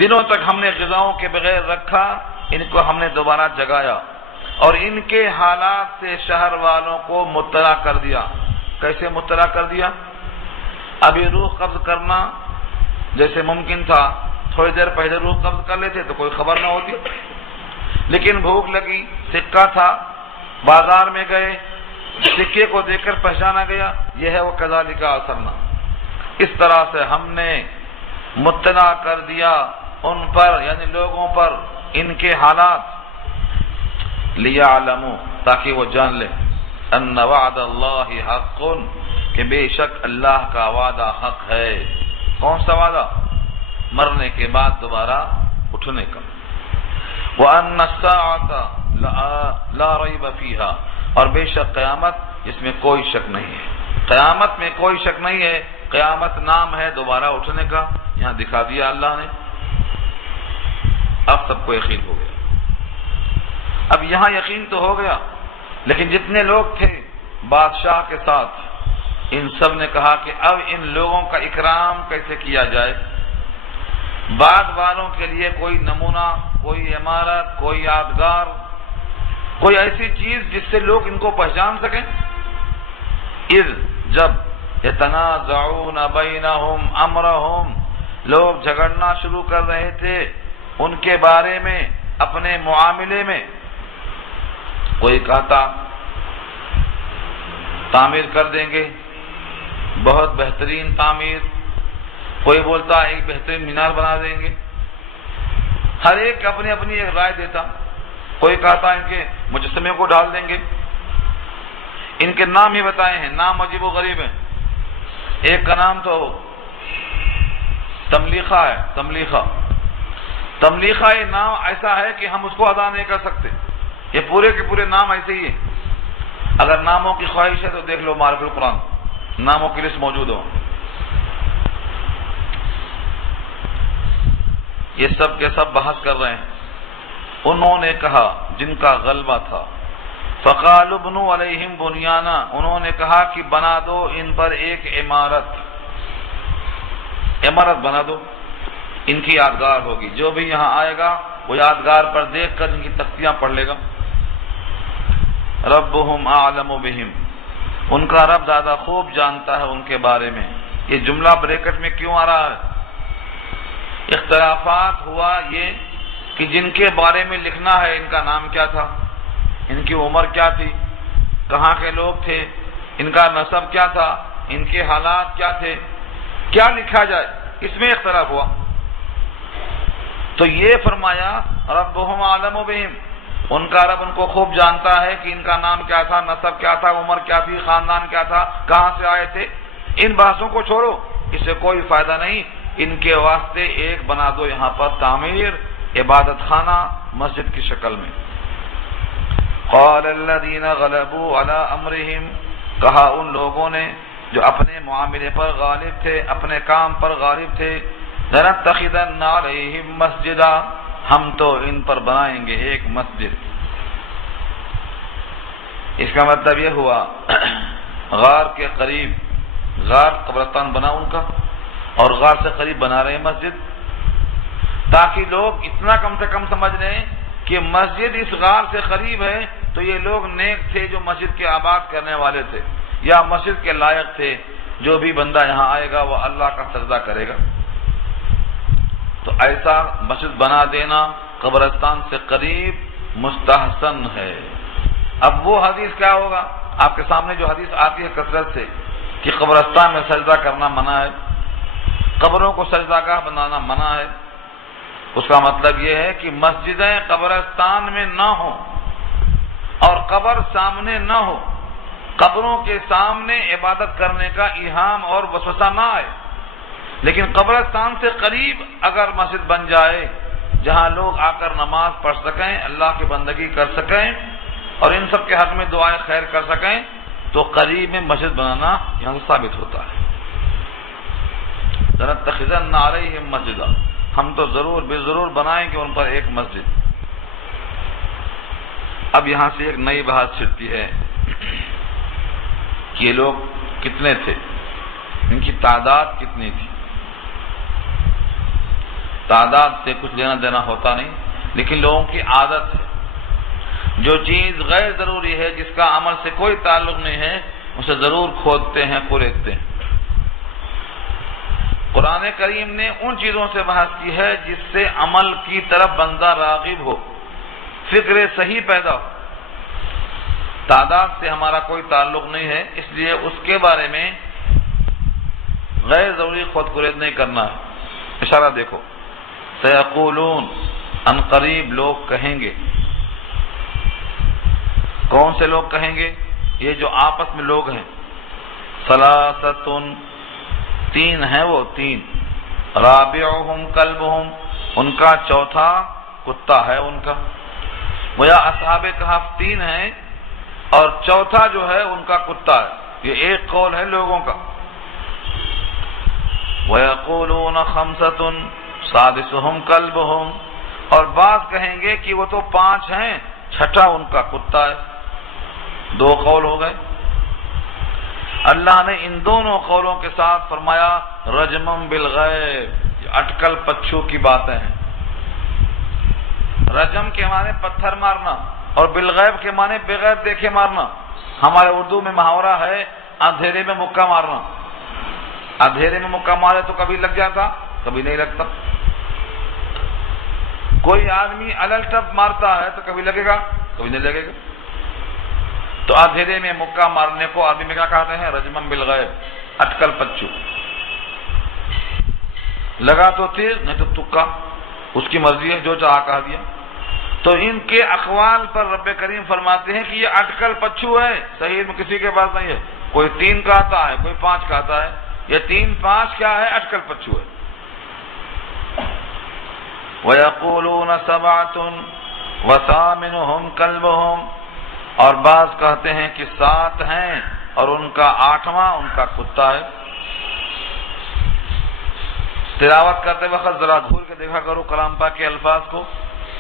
دنوں تک ہم نے غذاؤں کے بغیر رکھا، ان کو ہم نے دوبارہ جگایا اور ان کے حالات سے شہر والوں کو مطلع کر دیا۔ کیسے مطلع کر دیا؟ ابھی روح قبض کرنا جیسے ممکن تھا، تھوڑی دیر پہلے روح قبض کر لیتے تو کوئی خبر نہ ہوتی، لیکن بھوک لگی، سکہ تھا، بازار میں گئے، سکے کو دیکھ کر پہچانا گیا، یہ ہے وہ کذالک اثرنا۔ اس طرح سے ہم نے مطلع کر دیا ان پر، یعنی لوگوں پر، ان کے حالات، لیعلموا، تاکہ وہ جان لیں، ان وعد اللہ حق، کہ بے شک اللہ کا وعدہ حق ہے۔ کون سا وعدہ؟ مرنے کے بعد دوبارہ اٹھنے کا۔ وَأَنَّ السَّاعَةَ لَا رَيْبَ فِيهَا، اور بے شک قیامت جس میں کوئی شک نہیں ہے، قیامت میں کوئی شک نہیں ہے۔ قیامت نام ہے دوبارہ اٹھنے کا، یہاں دکھا دیا اللہ نے، اب سب کو یقین ہو گیا۔ اب یہاں یقین تو ہو گیا، لیکن جتنے لوگ تھے بادشاہ کے ساتھ، ان سب نے کہا کہ اب ان لوگوں کا اکرام کیسے کیا جائے، بعد والوں کے لیے کوئی نمونہ، کوئی عمارت، کوئی یادگار، کوئی ایسی چیز جس سے لوگ ان کو پہچان سکیں۔ اذ، جب یتنازعون بینہم امرہم، لوگ جھگڑنا شروع کر رہے تھے ان کے بارے میں، اپنے معاملے میں، کوئی کہتا تعمیر کر دیں گے، بہت بہترین تعمیر، کوئی بولتا ایک بہترین مینار بنا دیں گے، ہر ایک اپنی اپنی ایک رائے دیتا۔ کوئی کہتا ان کے مجسمے کو ڈال دیں گے، ان کے نام ہی بتائے ہیں، نام عجیب و غریب ہیں۔ ایک کا نام تو تملیخہ ہے، تملیخہ یہ نام ایسا ہے کہ ہم اس کو ادا نہیں کر سکتے، یہ پورے کے پورے نام ایسے ہی ہیں۔ اگر ناموں کی خواہش ہے تو دیکھ لو معرف القرآن، ناموں کی لسٹ موجود ہو۔ یہ سب کے سب بحث کر رہے ہیں۔ انہوں نے کہا جن کا غلبہ تھا، فقالوا ابنوا علیہم بنیانا، انہوں نے کہا کہ بنا دو ان پر ایک عمارت بنا دو، ان کی یادگار ہوگی، جو بھی یہاں آئے گا وہ یادگار پر دیکھ کر ان کی تختیاں پڑھ لے گا۔ ربهم اعلم بهم، ان کا رب زیادہ خوب جانتا ہے ان کے بارے میں۔ یہ جملہ بریکٹ میں کیوں آ رہا ہے؟ اختلافات ہوا یہ کہ جن کے بارے میں لکھنا ہے ان کا نام کیا تھا، ان کی عمر کیا تھی، کہاں کے لوگ تھے، ان کا نسب کیا تھا، ان کے حالات کیا تھے، کیا لکھا جائے، اس میں اختلاف ہوا۔ تو یہ فرمایا ربهم اعلم بهم، ان کا رب ان کو خوب جانتا ہے کہ ان کا نام کیا تھا، نسب کیا تھا، عمر کیا تھی، خاندان کیا تھا، کہاں سے آئے تھے۔ ان بحثوں کو چھوڑو، اس سے کوئی فائدہ نہیں، ان کے واسطے ایک بنا دو یہاں پر تعمیر، عبادت خانہ مسجد کی شکل میں۔ قال الذين غلبوا على امرهم، کہا ان لوگوں نے جو اپنے معاملے پر غالب تھے، اپنے کام پر غالب تھے، لنتخذن علیہم مسجدا، ہم تو ان پر بنائیں گے ایک مسجد۔ اس کا مطلب یہ ہوا غار کے قریب، غار قبرستان بنا ان کا، اور غار سے قریب بنا رہے ہیں مسجد، تاکہ لوگ اتنا کم سے کم سمجھ لیں کہ مسجد اس غار سے قریب ہے تو یہ لوگ نیک تھے جو مسجد کے آباد کرنے والے تھے، یا مسجد کے لائق تھے، جو بھی بندہ یہاں آئے گا وہ اللہ کا سجدہ کرے گا۔ تو ایسا مسجد بنا دینا قبرستان سے قریب مستحسن ہے۔ اب وہ حدیث کیا ہوگا؟ آپ کے سامنے جو حدیث آتی ہے کثرت سے کہ قبرستان میں سجدہ کرنا منع ہے، قبروں کو سجدہ گاہ بنانا منع ہے، اس کا مطلب یہ ہے کہ مسجدیں قبرستان میں نہ ہوں اور قبر سامنے نہ ہو، قبروں کے سامنے عبادت کرنے کا ایہام اور وسوسہ نہ آئے، لیکن قبرستان سے قریب اگر مسجد بن جائے جہاں لوگ آ کر نماز پڑھ سکیں، اللہ کی بندگی کر سکیں اور ان سب کے حق میں دعائیں خیر کر سکیں، تو قریب میں مسجد بنانا یہاں سے ثابت ہوتا ہے۔ لنتخذن علیہم مسجدا، ہم تو ضرور بے ضرور بنائیں گے ان پر ایک مسجد۔ اب یہاں سے ایک نئی بات چھڑتی ہے کہ یہ لوگ کتنے تھے، ان کی تعداد کتنی تھی۔ تعداد سے کچھ لینا دینا ہوتا نہیں، لیکن لوگوں کی عادت ہے، جو چیز غیر ضروری ہے، جس کا عمل سے کوئی تعلق نہیں ہے، اسے ضرور کھودتے ہیں، کوریدتے ہیں۔ قرآن کریم نے ان چیزوں سے بحث کی ہے جس سے عمل کی طرف بندہ راغب ہو، فکر صحیح پیدا ہو۔ تعداد سے ہمارا کوئی تعلق نہیں ہے، اس لیے اس کے بارے میں غیر ضروری خود کرید نہیں کرنا ہے۔ اشارہ دیکھو، سیقولون، ان قریب لوگ کہیں گے۔ کون سے لوگ کہیں گے؟ یہ جو آپس میں لوگ ہیں، ثلاثۃ، تین ہیں وہ تین، رابعہم کلبہم، ان کا چوتھا کتا ہے ان کا، گویا اصحاب کہف تین ہیں اور چوتھا جو ہے ان کا کتا ہے، یہ ایک قول ہے لوگوں کا۔ وَيَقُولُونَ خَمْسَةٌ سَادِسُهُمْ كَلْبُهُمْ، اور بعض کہیں گے کہ وہ تو پانچ ہیں، چھٹا ان کا کتا ہے۔ دو قول ہو گئے۔ اللہ نے ان دونوں قولوں کے ساتھ فرمایا رجمم بالغیب، اٹکل پچھو کی باتیں ہیں۔ رجم کے معنی پتھر مارنا اور بالغیب کے معنی بغیر دیکھے مارنا۔ ہمارے اردو میں محاورہ ہے اندھیرے میں مکہ مارنا۔ اندھیرے میں مکہ مارے تو کبھی لگ جاتا، کبھی نہیں لگتا۔ کوئی آدمی الل ٹپ مارتا ہے تو کبھی لگے گا، کبھی نہیں لگے گا۔ تو اندھیرے میں مکہ مارنے کو عربی میں کیا کہتے ہیں؟ رجمم بالغیب، اٹکل پچو. لگا تو تیر نہیں تو تکا، اس کی مرضی ہے، جو چاہا کہہ دیا. تو ان کے اقوال پر رب کریم فرماتے ہیں کہ یہ اٹکل پچو ہے، صحیح میں کسی کے پاس نہیں ہے. کوئی 3 کہتا ہے، کوئی 5 کہتا ہے. یہ 3 5 کیا ہے؟ اٹکل پچو ہے. وَيَقُولُونَ سَبْعَةٌ وَثَامِنُهُمْ كَلْبُهُمْ، اور بعض کہتے ہیں کہ 7 ہیں اور ان کا 8واں ان کا کتا ہے. تلاوت کرتے وقت ذرا گھور کے دیکھا کرو کلام پاک کے الفاظ کو،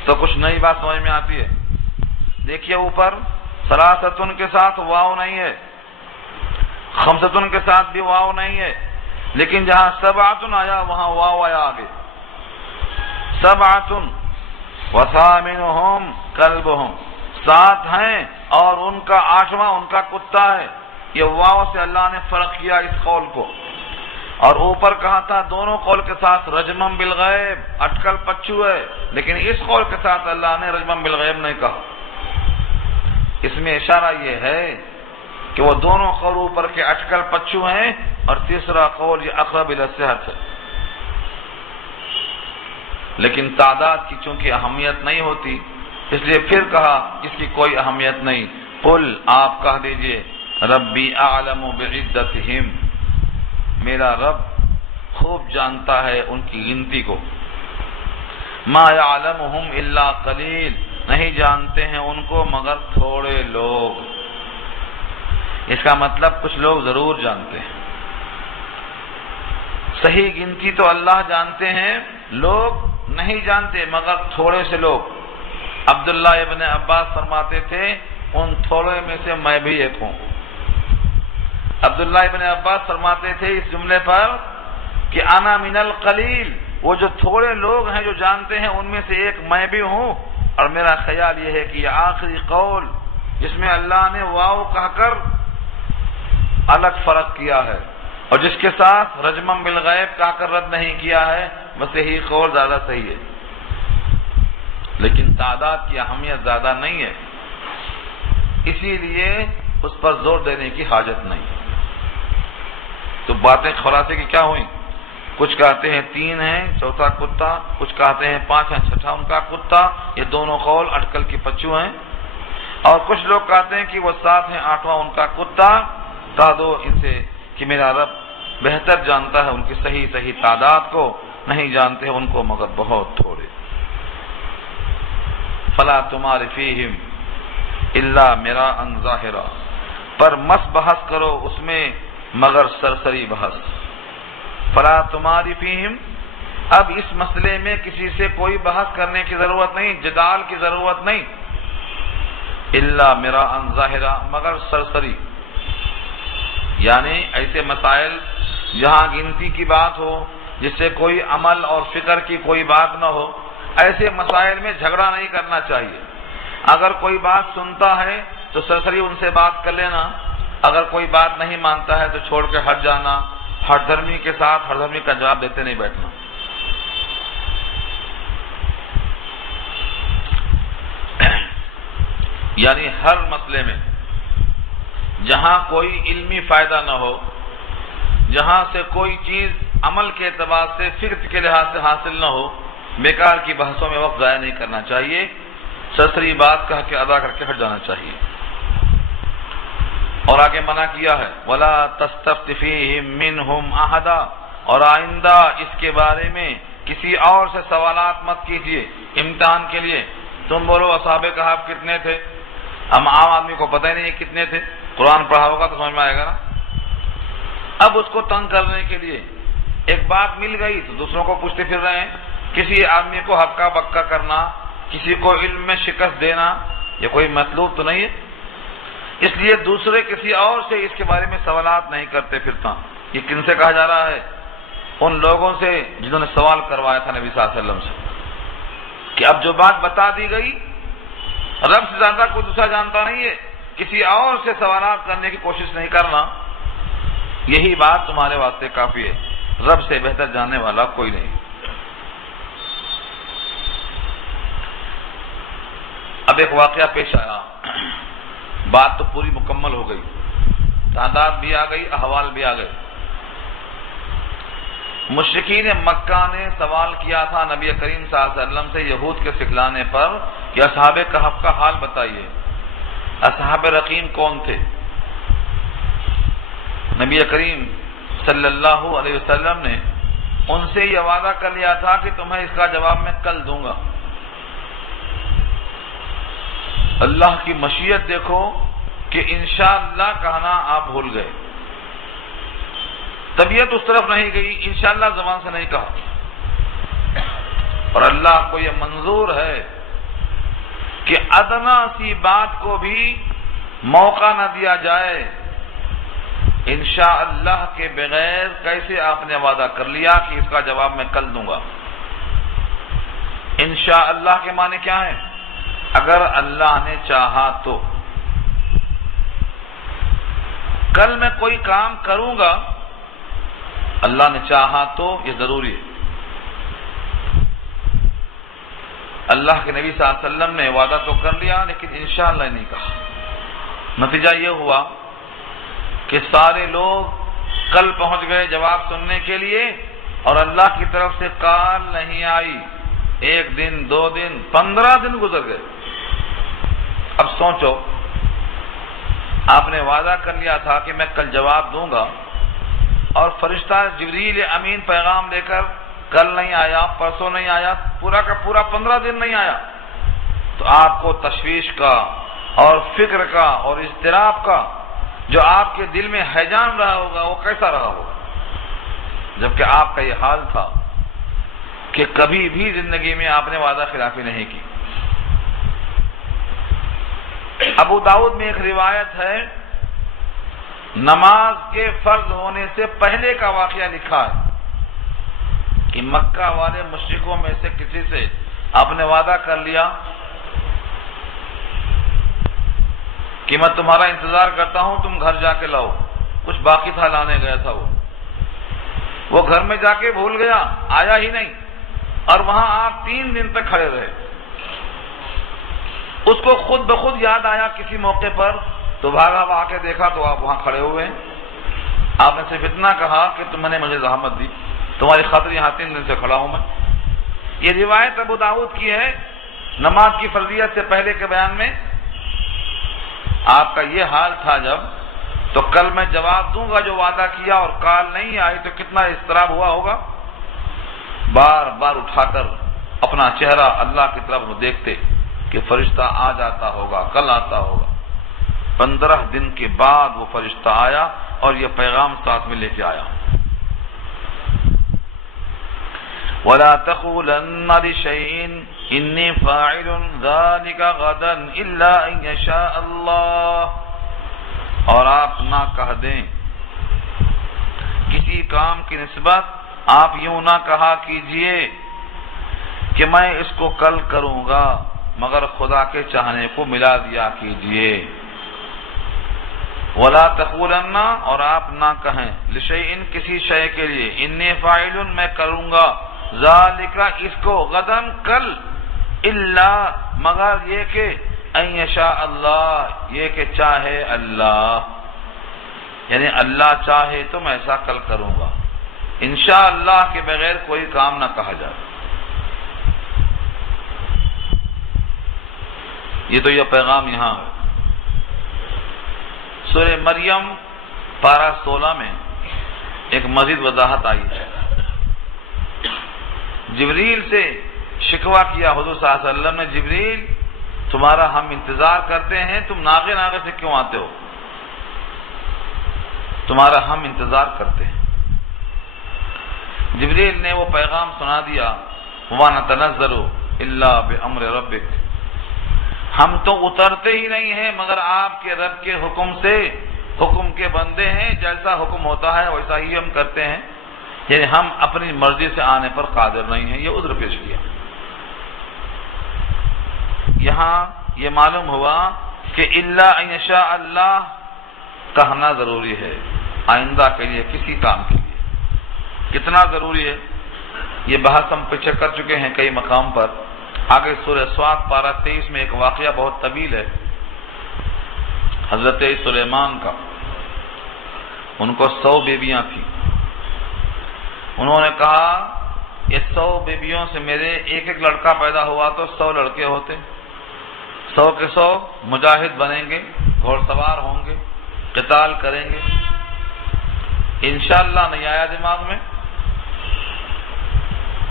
تو کچھ نئی بات سمجھ میں آتی ہے. دیکھیے اوپر ثلاثتن کے ساتھ واو نہیں ہے، خمستن کے ساتھ بھی واو نہیں ہے، لیکن جہاں سبعتن آیا وہاں واو آیا آگے. سبعتن وثامنہم کلبہم، 7 ہیں اور ان کا 8واں ان کا کتا ہے. یہ واو سے اللہ نے فرق کیا اس قول کو. اور اوپر کہا تھا دونوں قول کے ساتھ رجمم بالغیب، اٹکل پچو ہے، لیکن اس قول کے ساتھ اللہ نے رجمم بالغیب نہیں کہا. اس میں اشارہ یہ ہے کہ وہ دونوں قول اوپر کے اٹکل پچو ہیں، اور تیسرا قول یہ اقرب الی الصحت ہے. لیکن تعداد کی چونکہ اہمیت نہیں ہوتی، اس لیے پھر کہا اس کی کوئی اہمیت نہیں. قل، آپ کہہ دیجئے، ربی اعلم بعدتہم، میرا رب خوب جانتا ہے ان کی گنتی کو. ما یعلمہم الا قلیل، نہیں جانتے ہیں ان کو مگر تھوڑے لوگ. اس کا مطلب کچھ لوگ ضرور جانتے ہیں. صحیح گنتی تو اللہ جانتے ہیں، لوگ نہیں جانتے مگر تھوڑے سے لوگ. عبداللہ ابن عباس فرماتے تھے ان تھوڑے میں سے میں بھی ایک ہوں. عبداللہ ابن عباس فرماتے تھے اس جملے پر کہ انا من القلیل، وہ جو تھوڑے لوگ ہیں جو جانتے ہیں ان میں سے ایک میں بھی ہوں. اور میرا خیال یہ ہے کہ یہ آخری قول جس میں اللہ نے واو کہہ کر الگ فرق کیا ہے اور جس کے ساتھ رجمم بالغیب کہہ کر رد نہیں کیا ہے، بس یہی قول زیادہ صحیح ہے. لیکن تعداد کی اہمیت زیادہ نہیں ہے، اسی لیے اس پر زور دینے کی حاجت نہیں. تو باتیں خلاصے کی کیا ہوئیں؟ کچھ کہتے ہیں 3 ہیں، چوتھا کتا، کچھ کہتے ہیں 5 ہیں، چھٹا ان کا کتا. یہ دونوں قول اٹکل کے پچو ہیں. اور کچھ لوگ کہتے ہیں کہ وہ 7 ہیں، 8واں ان کا کتا. کہہ دو ان سے کہ میرا رب بہتر جانتا ہے ان کی صحیح تعداد کو، نہیں جانتے ہیں ان کو مگر بہت تھوڑے. فلا تمار فیہم الا مراء ظاہرا، پر مس بحث کرو اس میں مگر سرسری بحث. فلا تماری فیہم، اب اس مسئلے میں کسی سے کوئی بحث کرنے کی ضرورت نہیں، جدال کی ضرورت نہیں. الا مراء ظاہرا، مگر سرسری، یعنی ایسے مسائل جہاں گنتی کی بات ہو، جس سے کوئی عمل اور فکر کی کوئی بات نہ ہو، ایسے مسائل میں جھگڑا نہیں کرنا چاہیے. اگر کوئی بات سنتا ہے تو سرسری ان سے بات کر لینا، اگر کوئی بات نہیں مانتا ہے تو چھوڑ کے ہٹ جانا. ہر دھرمی کے ساتھ ہر دھرمی کا جواب دیتے نہیں بیٹھنا. یعنی ہر مسئلے میں جہاں کوئی علمی فائدہ نہ ہو، جہاں سے کوئی چیز عمل کے اعتبار سے فکر کے لحاظ سے حاصل نہ ہو، بیکار کی بحثوں میں وقت ضائع نہیں کرنا چاہیے. سرسری بات کہہ کے ادا کر کے ہٹ جانا چاہیے. اور آگے منع کیا ہے وَلَا تَسْتَفْتِ فِيهِمْ مِنْهُمْ أَحَدًا، اور آئندہ اس کے بارے میں کسی اور سے سوالات مت کیجیے امتحان کے لیے. تم بولو اصحاب کہف کتنے تھے، ہم عام آدمی کو پتہ ہی نہیں کتنے تھے. قرآن پڑھا ہوگا تو سمجھ میں آئے گا نا. اب اس کو تنگ کرنے کے لیے ایک بات مل گئی تو دوسروں کو پوچھتے پھر رہے ہیں. کسی آدمی کو ہکا بکا کرنا، کسی کو علم میں شکست دینا، یہ کوئی مطلوب تو نہیں ہے. اس لیے دوسرے کسی اور سے اس کے بارے میں سوالات نہیں کرتے پھرتا. یہ کن سے کہا جا رہا ہے؟ ان لوگوں سے جنہوں نے سوال کروایا تھا نبی صلی اللہ علیہ وسلم سے کہ اب جو بات بتا دی گئی، رب سے زیادہ کوئی دوسرا جانتا نہیں ہے، کسی اور سے سوالات کرنے کی کوشش نہیں کرنا. یہی بات تمہارے واسطے کافی ہے، رب سے بہتر جاننے والا کوئی نہیں. اب ایک واقعہ پیش آیا بات تو پوری مکمل ہو گئی، تعداد بھی آ گئی، احوال بھی آ گئے۔ مشرکین مکہ نے سوال کیا تھا نبی کریم صلی اللہ علیہ وسلم سے یہود کے سکھلانے پر کہ اصحاب کہف کا حال بتائیے، اصحاب رقیم کون تھے؟ نبی کریم صلی اللہ علیہ وسلم نے ان سے یہ وعدہ کر لیا تھا کہ تمہیں اس کا جواب میں کل دوں گا۔ اللہ کی مشیت دیکھو کہ انشاءاللہ کہنا آپ بھول گئے، طبیعت اس طرف نہیں گئی، انشاءاللہ زبان سے نہیں کہا، اور اللہ کو یہ منظور ہے کہ ادنا سی بات کو بھی موقع نہ دیا جائے۔ انشاءاللہ کے بغیر کیسے آپ نے وعدہ کر لیا کہ اس کا جواب میں کل دوں گا؟ انشاءاللہ کے معنی کیا ہے؟ اگر اللہ نے چاہا تو کل میں کوئی کام کروں گا، اللہ نے چاہا تو یہ ضروری ہے۔ اللہ کے نبی صلی اللہ علیہ وسلم نے وعدہ تو کر لیا لیکن انشاءاللہ نہیں کہا، نتیجہ یہ ہوا کہ سارے لوگ کل پہنچ گئے جواب سننے کے لیے، اور اللہ کی طرف سے کال نہیں آئی۔ 1 دن 2 دن 15 دن گزر گئے۔ اب سوچو، آپ نے وعدہ کر لیا تھا کہ میں کل جواب دوں گا، اور فرشتہ جبریل امین پیغام لے کر کل نہیں آیا، پرسوں نہیں آیا، پورا کا پورا 15 دن نہیں آیا، تو آپ کو تشویش کا اور فکر کا اور اضطراب کا جو آپ کے دل میں ہیجان رہا ہوگا وہ کیسا رہا ہوگا، جبکہ آپ کا یہ حال تھا کہ کبھی بھی زندگی میں آپ نے وعدہ خلافی نہیں کی۔ ابو داؤد میں ایک روایت ہے، نماز کے فرض ہونے سے پہلے کا واقعہ لکھا ہے کہ مکہ والے مشرکوں میں سے کسی سے آپ نے وعدہ کر لیا کہ میں تمہارا انتظار کرتا ہوں، تم گھر جا کے لاؤ، کچھ باقی تھا لانے گیا تھا، وہ گھر میں جا کے بھول گیا، آیا ہی نہیں، اور وہاں آپ 3 دن تک کھڑے رہے۔ اس کو خود بخود یاد آیا کسی موقع پر، تو بھاگا آ کے دیکھا تو آپ وہاں کھڑے ہوئے ہیں۔ آپ نے صرف اتنا کہا کہ تم نے مجھے زحمت دی، تمہاری خاطر یہاں 3 دن سے کھڑا ہوں میں۔ یہ روایت ابو داؤد کی ہے، نماز کی فرضیت سے پہلے کے بیان میں آپ کا یہ حال تھا جب، تو کل میں جواب دوں گا جو وعدہ کیا اور کال نہیں آئی تو کتنا اضطراب ہوا ہوگا۔ بار بار اٹھا کر اپنا چہرہ اللہ کی طرف دیکھتے کہ فرشتہ آ جاتا ہوگا، کل آتا ہوگا۔ 15 دن کے بعد وہ فرشتہ آیا اور یہ پیغام ساتھ میں لے کے آیا، وَلَا تَقُولَنَّ لِشَيْءٍ إِنِّي فَاعِلٌ ذَلِكَ غَدًا إِلَّا أَن يَشَاءَ اللَّهُ، اور آپ نہ کہہ دیں کسی کام کی نسبت، آپ یوں نہ کہا کیجئے کہ میں اس کو کل کروں گا، مگر خدا کے چاہنے کو ملا دیا کیجئے۔ وَلَا تَقُولَنَّ، اور آپ نہ کہیں، لِشَيْءٍ کسی شے کے لیے، إِنِّي فَاعِلٌ میں کروں گا، ذَلِكَ اس کو، غداً کل، إِلَّا مگر یہ کہ أَن يَشَاءَ اللَّهُ یہ کہ چاہے اللہ، یعنی اللہ چاہے تو میں ایسا کل کروں گا، انشاءاللہ کے بغیر کوئی کام نہ کہا جائے۔ یہ تو یہ پیغام یہاں ہے۔ سورہ مریم پارہ 16 میں ایک مزید وضاحت آئی ہے۔ جبریل سے شکوہ کیا حضور صلی اللہ علیہ وسلم نے، جبریل تمہارا ہم انتظار کرتے ہیں، تم ناغے ناغے سے کیوں آتے ہو؟ تمہارا ہم انتظار کرتے ہیں۔ جبریل نے وہ پیغام سنا دیا، وَمَا نَتَنَزَّلُ إِلَّا بِأَمْرِ رَبِّكَ، ہم تو اترتے ہی نہیں ہیں مگر آپ کے رب کے حکم سے، حکم کے بندے ہیں، جیسا حکم ہوتا ہے ویسا ہی ہم کرتے ہیں، یعنی ہم اپنی مرضی سے آنے پر قادر نہیں ہیں۔ یہ عذر پیش کیا۔ یہاں یہ معلوم ہوا کہ الا ان یشاء اللہ کہنا ضروری ہے آئندہ کے لیے، کسی کام کے لیے۔ کتنا ضروری ہے یہ بحث ہم پیچھے کر چکے ہیں کئی مقام پر۔ آگے سورہ صاد پارہ 23 میں ایک واقعہ بہت طویل ہے۔ حضرت سلیمان کا، ان کو 100 بیویاں تھیں۔ انہوں نے کہا یہ 100 بیویوں سے میرے ایک ایک لڑکا پیدا ہوا تو 100 لڑکے ہوتے، 100 کے 100 مجاہد بنیں گے، گھوڑ سوار ہوں گے، قتال کریں گے۔ انشاءاللہ نہیں آیا دماغ میں۔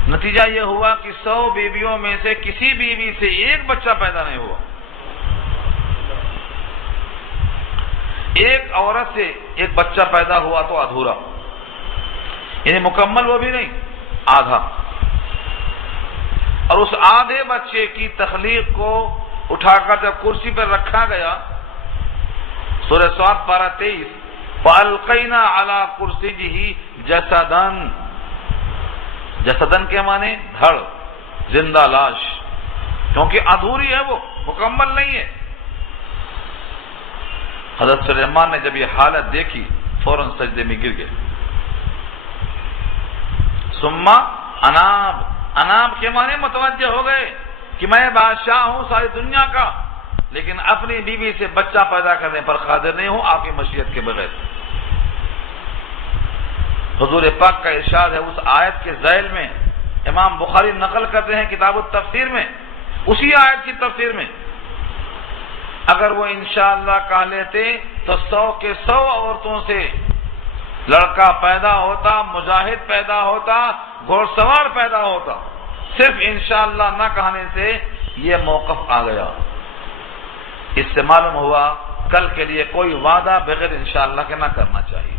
نتیجہ یہ ہوا کہ 100 بیویوں میں سے کسی بیوی سے ایک بچہ پیدا نہیں ہوا۔ ایک عورت سے ایک بچہ پیدا ہوا تو ادھورا، یعنی مکمل وہ بھی نہیں، آدھا۔ اور اس آدھے بچے کی تخلیق کو اٹھا کر جب کرسی پر رکھا گیا، سورہ صاد پارہ 23، فَأَلْقَيْنَا عَلَى كُرْسِيِّهِ جَسَدًا، جسدن کے معنی دھڑ، زندہ لاش، کیونکہ ادھوری ہے، وہ مکمل نہیں ہے۔ حضرت سلیمان نے جب یہ حالت دیکھی فوراً سجدے میں گر گئے۔ ثم اناب، اناب کے معنی متوجہ ہو گئے کہ میں بادشاہ ہوں ساری دنیا کا، لیکن اپنی بیوی سے بچہ پیدا کرنے پر قادر نہیں ہوں آپ کی مشیت کے بغیر۔ حضور پاک کا ارشاد ہے اس آیت کے ذیل میں، امام بخاری نقل کرتے ہیں کتاب التفسیر میں، اسی آیت کی تفسیر میں، اگر وہ انشاءاللہ کہہ لیتے تو 100 کے 100 عورتوں سے لڑکا پیدا ہوتا، مجاہد پیدا ہوتا، گھوڑ سوار پیدا ہوتا۔ صرف انشاءاللہ نہ کہنے سے یہ موقف آ گیا۔ اس سے معلوم ہوا کل کے لیے کوئی وعدہ بغیر انشاءاللہ کے نہ کرنا چاہیے۔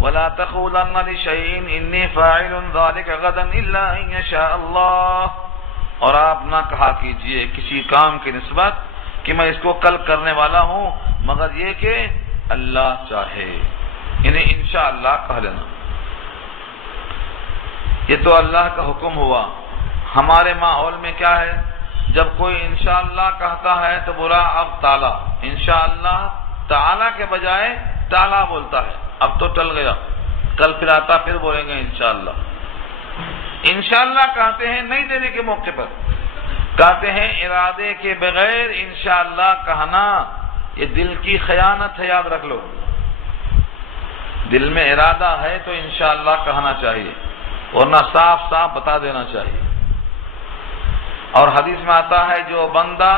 وَلَا تَقُولَنَّ لِشَيْءٍ إِنِّي فَاعِلٌ ذَلِكَ غَدًا إِلَّا أَن يَشَاءَ اللَّهُ، اور آپ نہ کہا کیجئے کسی کام کی نسبت کہ میں اس کو کل کرنے والا ہوں مگر یہ کہ اللہ چاہے، یعنی انشاءاللہ کہہ لینا۔ یہ تو اللہ کا حکم ہوا۔ ہمارے ماحول میں کیا ہے، جب کوئی انشاءاللہ کہتا ہے تو برا اب تعالی، انشاءاللہ تعالی کے بجائے تعالی بولتا ہے، اب تو ٹل گیا، کل پھر آتا پھر بولیں گے انشاءاللہ۔ انشاءاللہ کہتے ہیں نہیں دینے کے موقع پر، کہتے ہیں ارادے کے بغیر انشاءاللہ کہنا یہ دل کی خیانت ہے، یاد رکھ لو۔ دل میں ارادہ ہے تو انشاءاللہ کہنا چاہیے، ورنہ صاف صاف بتا دینا چاہیے۔ اور حدیث میں آتا ہے جو بندہ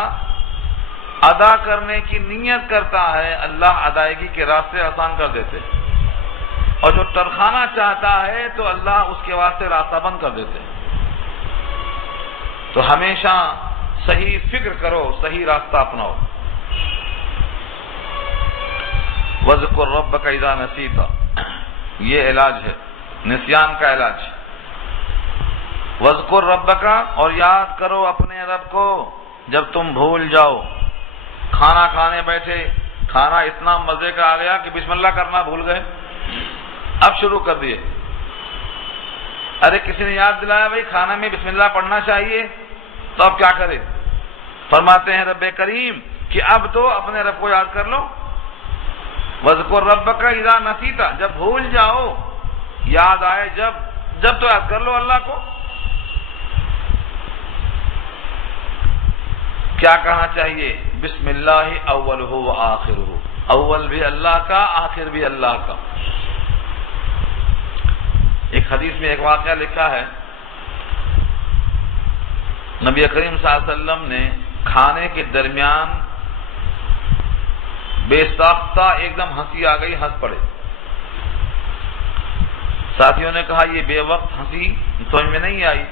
ادا کرنے کی نیت کرتا ہے اللہ ادائیگی کے راستے آسان کر دیتے، اور جو ترخانا چاہتا ہے تو اللہ اس کے واسطے راستہ بند کر دیتے۔ تو ہمیشہ صحیح فکر کرو، صحیح راستہ اپناؤ۔ وَاذْكُرْ رَبَّكَ إِذَا نَسِيتَ، یہ علاج ہے، نسیان کا علاج۔ وَاذْكُرْ رَبَّكَ، اور یاد کرو اپنے رب کو جب تم بھول جاؤ۔ کھانا کھانے بیٹھے، کھانا اتنا مزے کا آ گیا کہ بسم اللہ کرنا بھول گئے، اب شروع کر دیے۔ ارے کسی نے یاد دلایا بھائی کھانا میں بسم اللہ پڑھنا چاہیے، تو اب کیا کرے؟ فرماتے ہیں رب کریم کہ اب تو اپنے رب کو یاد کر لو۔ وَاذْكُرْ رَبَّكَ إِذَا نَسِيتَ، جب بھول جاؤ، یاد آئے جب تو یاد کر لو اللہ کو۔ کیا کہنا چاہیے؟ بسم اللہ اولہ و آخرہ، اول بھی اللہ کا، آخر بھی اللہ کا۔ ایک حدیث میں ایک واقعہ لکھا ہے، نبی کریم صلی اللہ علیہ وسلم نے کھانے کے درمیان بے ساختہ ایک دم ہنسی آ گئی، ہنس پڑے۔ ساتھیوں نے کہا یہ بے وقت ہنسی سمجھ میں نہیں آئی۔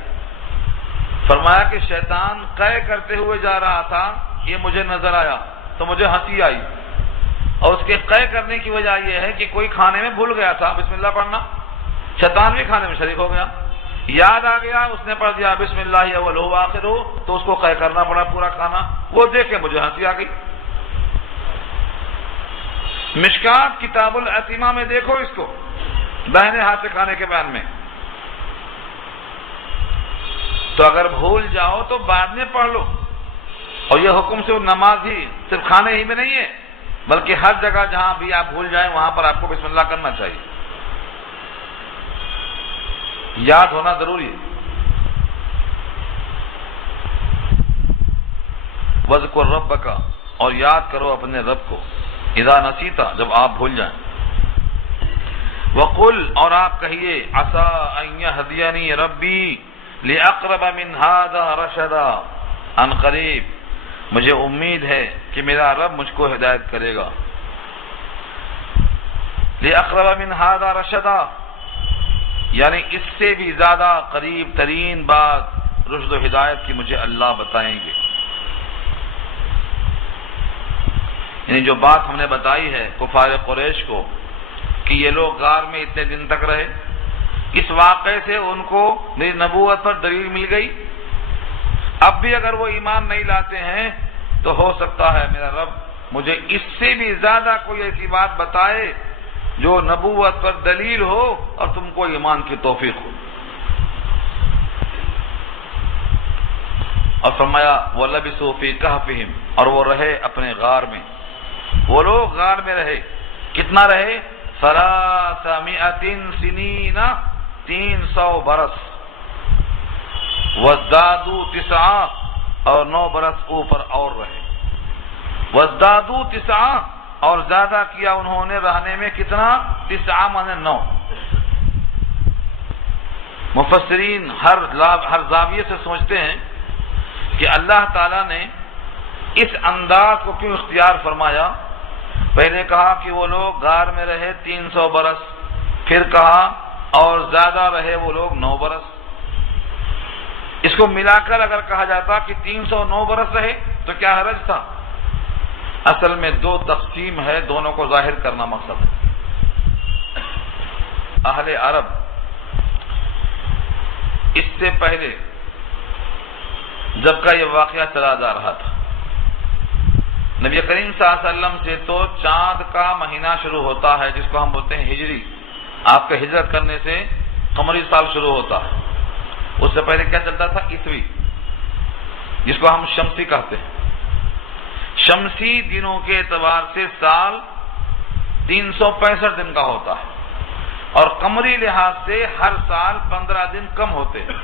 فرمایا کہ شیطان قے کرتے ہوئے جا رہا تھا، یہ مجھے نظر آیا تو مجھے ہنسی آئی، اور اس کے قے کرنے کی وجہ یہ ہے کہ کوئی کھانے میں بھول گیا تھا بسم اللہ پڑھنا، شیطان بھی کھانے میں شریک ہو گیا، یاد آ گیا، اس نے پڑھ دیا بسم اللہ اولہ و آخرہ، تو اس کو قے کرنا پڑا پورا کھانا، وہ دیکھ کے مجھے ہنسی آ گئی۔ مشکات کتاب العتیمہ میں دیکھو اس کو، داہنے ہاتھ سے کھانے کے بیان میں۔ تو اگر بھول جاؤ تو بعد میں پڑھ لو، اور یہ حکم سے نماز ہی صرف کھانے ہی میں نہیں ہے، بلکہ ہر جگہ جہاں بھی آپ بھول جائیں وہاں پر آپ کو بسم اللہ کرنا چاہیے، یاد ہونا ضروری ہے۔ وَاذْكُرْ رَبَّكَ، اور یاد کرو اپنے رب کو، اذا نسیتا، جب آپ بھول جائیں، وَقُلْ، اور آپ کہیے، عَسَىٰ أَن يَهْدِيَنِي رَبِّي لِأَقْرَبَ مِنْ هَذَا رَشَدًا، عن قریب مجھے امید ہے کہ میرا رب مجھ کو ہدایت کرے گا، لِأَقْرَبَ مِنْ هَذَا رَشَدًا، یعنی اس سے بھی زیادہ قریب ترین بات رشد و ہدایت کی مجھے اللہ بتائیں گے۔ یعنی جو بات ہم نے بتائی ہے کفار قریش کو کہ یہ لوگ غار میں اتنے دن تک رہے، اس واقعے سے ان کو میری نبوت پر دلیل مل گئی۔ اب بھی اگر وہ ایمان نہیں لاتے ہیں تو ہو سکتا ہے میرا رب مجھے اس سے بھی زیادہ کوئی ایسی بات بتائے جو نبوت پر دلیل ہو اور تم کو ایمان کی توفیق ہو۔ اور فرمایا وَلَبِثُوا فِي كَهْفِهِمْ، اور وہ رہے اپنے غار میں، وہ لوگ غار میں رہے، کتنا رہے؟ 300 سنین، 300 برس، وَازْدَادُوا 9، اور 9 برس اوپر اور رہے، وَازْدَادُوا 9، اور زیادہ کیا انہوں نے رہنے میں، کتنا؟ 9 مانے 9۔ مفسرین ہر زاویے سے سوچتے ہیں کہ اللہ تعالیٰ نے اس انداز کو کیوں اختیار فرمایا؟ پہلے کہا کہ وہ لوگ غار میں رہے 300 برس، پھر کہا اور زیادہ رہے وہ لوگ 9 برس۔ اس کو ملا کر اگر کہا جاتا کہ 309 برس رہے تو کیا حرج تھا؟ اصل میں 2 تقسیم ہے، دونوں کو ظاہر کرنا مقصد ہے۔ اہل عرب اس سے پہلے جب کا یہ واقعہ چلا جا رہا تھا، نبی کریم صلی اللہ علیہ وسلم سے تو چاند کا مہینہ شروع ہوتا ہے جس کو ہم بولتے ہیں ہجری، آپ کا ہجرت کرنے سے قمری سال شروع ہوتا ہے۔ اس سے پہلے کیا چلتا تھا؟ عیسوی، جس کو ہم شمسی کہتے ہیں۔ شمسی دنوں کے اعتبار سے سال 365 دن کا ہوتا ہے، اور قمری لحاظ سے ہر سال 15 دن کم ہوتے ہیں۔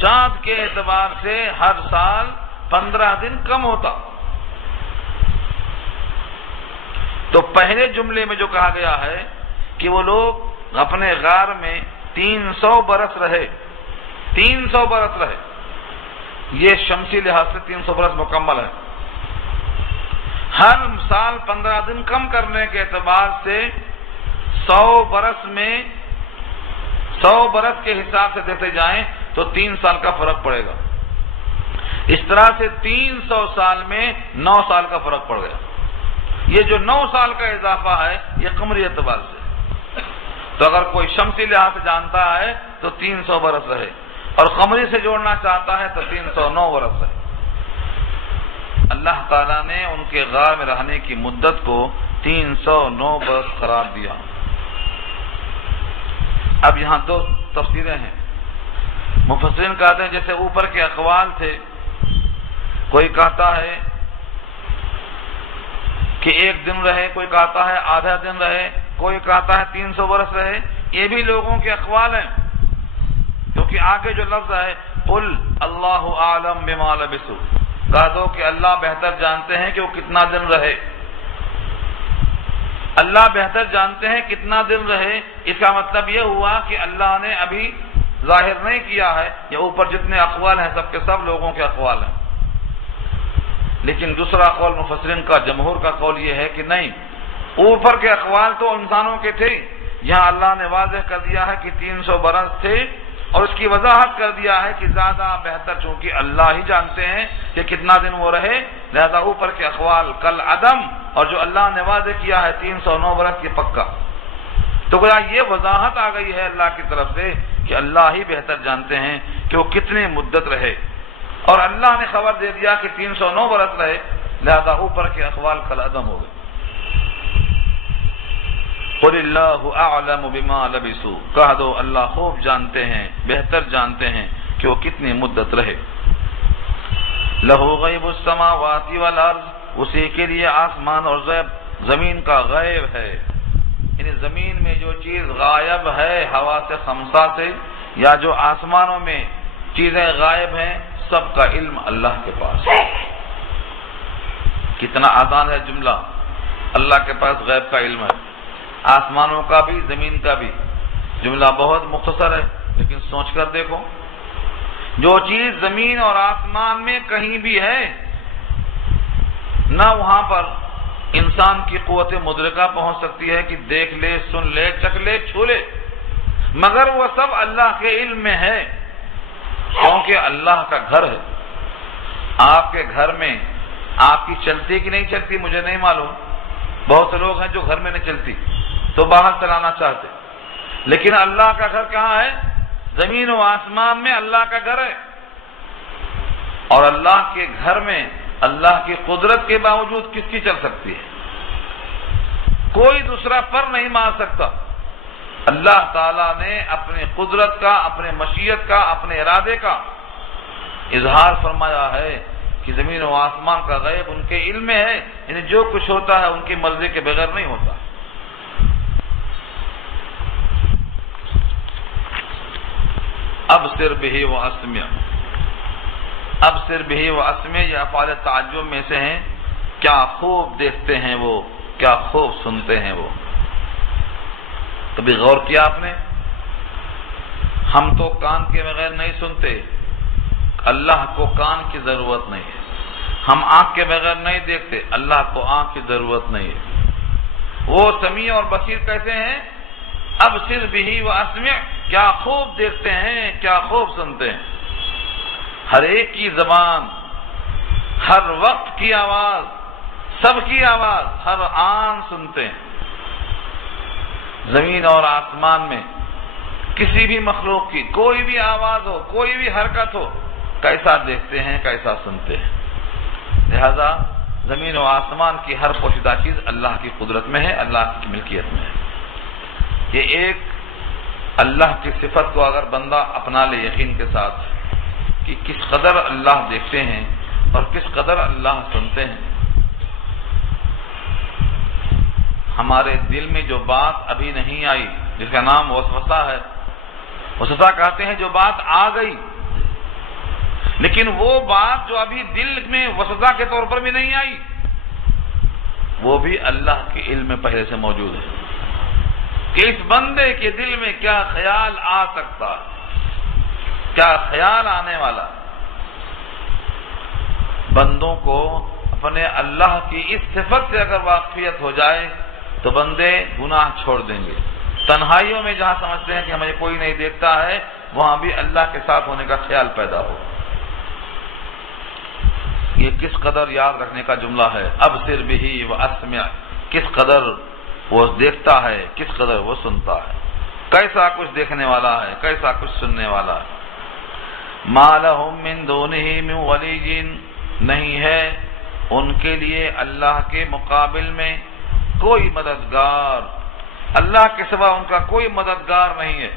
چاند کے اعتبار سے ہر سال 15 دن کم ہوتا۔ تو پہلے جملے میں جو کہا گیا ہے کہ وہ لوگ اپنے غار میں 300 برس رہے، 300 برس رہے، یہ شمسی لحاظ سے 300 برس مکمل ہے۔ ہر سال 15 دن کم کرنے کے اعتبار سے 100 برس میں 100 برس کے حساب سے دیتے جائیں تو 3 سال کا فرق پڑے گا۔ اس طرح سے 300 سال میں 9 سال کا فرق پڑ گیا۔ یہ جو 9 سال کا اضافہ ہے یہ قمری اعتبار سے، تو اگر کوئی شمسی لحاظ سے جانتا ہے تو 300 برس رہے، اور قمری سے جوڑنا چاہتا ہے تو 309 برس رہے۔ اللہ تعالیٰ نے ان کے غار میں رہنے کی مدت کو 309 برس قرار دیا۔ اب یہاں 2 تفسیریں ہیں۔ مفسرین کہتے ہیں جیسے اوپر کے اقوال تھے، کوئی کہتا ہے کہ 1 دن رہے، کوئی کہتا ہے آدھا دن رہے، کوئی کہتا ہے 300 برس رہے، یہ بھی لوگوں کے اقوال ہیں، کیونکہ آگے جو لفظ ہے قل اللہ اعلم بما لبثوا، کہہ دو کہ اللہ بہتر جانتے ہیں کہ وہ کتنا دن رہے۔ اللہ بہتر جانتے ہیں کتنا دن رہے، اس کا مطلب یہ ہوا کہ اللہ نے ابھی ظاہر نہیں کیا ہے، یہ اوپر جتنے اقوال ہیں سب کے سب لوگوں کے اقوال ہیں۔ لیکن دوسرا قول مفسرین کا، جمہور کا قول یہ ہے کہ نہیں، اوپر کے اقوال تو انسانوں کے تھے، یہاں اللہ نے واضح کر دیا ہے کہ 300 برس تھے، اور اس کی وضاحت کر دیا ہے کہ زیادہ بہتر چونکہ اللہ ہی جانتے ہیں کہ کتنا دن وہ رہے، لہذا اوپر کے اقوال کل عدم، اور جو اللہ نے واضح کیا ہے 309 برس کی پکا۔ تو گویا یہ وضاحت آ گئی ہے اللہ کی طرف سے کہ اللہ ہی بہتر جانتے ہیں کہ وہ کتنے مدت رہے، اور اللہ نے خبر دے دیا کہ 309 برس رہے، لہذا اوپر کے اقوال کل عدم ہو گئے۔ قل اللہ اعلم بما لبثوا، کہہ دو اللہ خوب جانتے ہیں، بہتر جانتے ہیں کہ وہ کتنی مدت رہے۔ لہ غیب السماوات والارض، اسی کے لیے آسمان اور زمین کا غیب ہے، یعنی زمین میں جو چیز غائب ہے حواس خمسہ سے، یا جو آسمانوں میں چیزیں غائب ہیں سب کا علم اللہ کے پاس ہے۔ کتنا آسان ہے جملہ، اللہ کے پاس غیب کا علم ہے، آسمانوں کا بھی زمین کا بھی۔ جملہ بہت مختصر ہے، لیکن سوچ کر دیکھو، جو چیز زمین اور آسمان میں کہیں بھی ہے، نہ وہاں پر انسان کی قوت مدرکہ پہنچ سکتی ہے کہ دیکھ لے، سن لے، چکھ لے، چھو لے، مگر وہ سب اللہ کے علم میں ہے، کیونکہ اللہ کا گھر ہے۔ آپ کے گھر میں آپ کی چلتی کہ نہیں چلتی مجھے نہیں معلوم، بہت سے لوگ ہیں جو گھر میں نہیں چلتی تو باہر چلانا چاہتے، لیکن اللہ کا گھر کہاں ہے؟ زمین و آسمان میں اللہ کا گھر ہے۔ اور اللہ کے گھر میں اللہ کی قدرت کے باوجود کس کی چل سکتی ہے؟ کوئی دوسرا پر نہیں مار سکتا۔ اللہ تعالیٰ نے اپنے قدرت کا، اپنے مشیت کا، اپنے ارادے کا اظہار فرمایا ہے کہ زمین و آسمان کا غیب ان کے علم میں ہے، یعنی جو کچھ ہوتا ہے ان کی مرضی کے بغیر نہیں ہوتا۔ ابصر بہ واسمع، ابصر بہ واسمع یہ افعال تعجب میں سے ہیں، کیا خوب دیکھتے ہیں وہ، کیا خوب سنتے ہیں وہ۔ کبھی غور کیا آپ نے؟ ہم تو کان کے بغیر نہیں سنتے، اللہ کو کان کی ضرورت نہیں ہے۔ ہم آنکھ کے بغیر نہیں دیکھتے، اللہ کو آنکھ کی ضرورت نہیں ہے۔ وہ سمیع اور بصیر کیسے ہیں؟ ابصر بہ واسمع، کیا خوب دیکھتے ہیں، کیا خوب سنتے ہیں۔ ہر ایک کی زبان، ہر وقت کی آواز، سب کی آواز ہر آن سنتے ہیں۔ زمین اور آسمان میں کسی بھی مخلوق کی کوئی بھی آواز ہو، کوئی بھی حرکت ہو، کیسا دیکھتے ہیں، کیسا سنتے ہیں۔ لہذا زمین و آسمان کی ہر پوشیدہ چیز اللہ کی قدرت میں ہے، اللہ کی ملکیت میں ہے۔ یہ ایک اللہ کی صفت کو اگر بندہ اپنا لے یقین کے ساتھ کہ کس قدر اللہ دیکھتے ہیں اور کس قدر اللہ سنتے ہیں، ہمارے دل میں جو بات ابھی نہیں آئی، جس کا نام وسوسہ ہے، وسوسہ کہتے ہیں جو بات آ گئی، لیکن وہ بات جو ابھی دل میں وسوسہ کے طور پر بھی نہیں آئی، وہ بھی اللہ کے علم میں پہلے سے موجود ہے کہ اس بندے کے دل میں کیا خیال آ سکتا ہے، کیا خیال آنے والا۔ بندوں کو اپنے اللہ کی اس صفت سے اگر واقفیت ہو جائے تو بندے گناہ چھوڑ دیں گے۔ تنہائیوں میں جہاں سمجھتے ہیں کہ ہمیں کوئی نہیں دیکھتا ہے، وہاں بھی اللہ کے ساتھ ہونے کا خیال پیدا ہو۔ یہ کس قدر یاد رکھنے کا جملہ ہے، ابصر بہ واسمع، کس قدر وہ دیکھتا ہے، کس قدر وہ سنتا ہے، کیسا کچھ دیکھنے والا ہے، کیسا کچھ سننے والا ہے۔ ما لہم من دونہ من ولی، نہیں ہے ان کے لیے اللہ کے مقابل میں کوئی مددگار، اللہ کے سوا ان کا کوئی مددگار نہیں ہے۔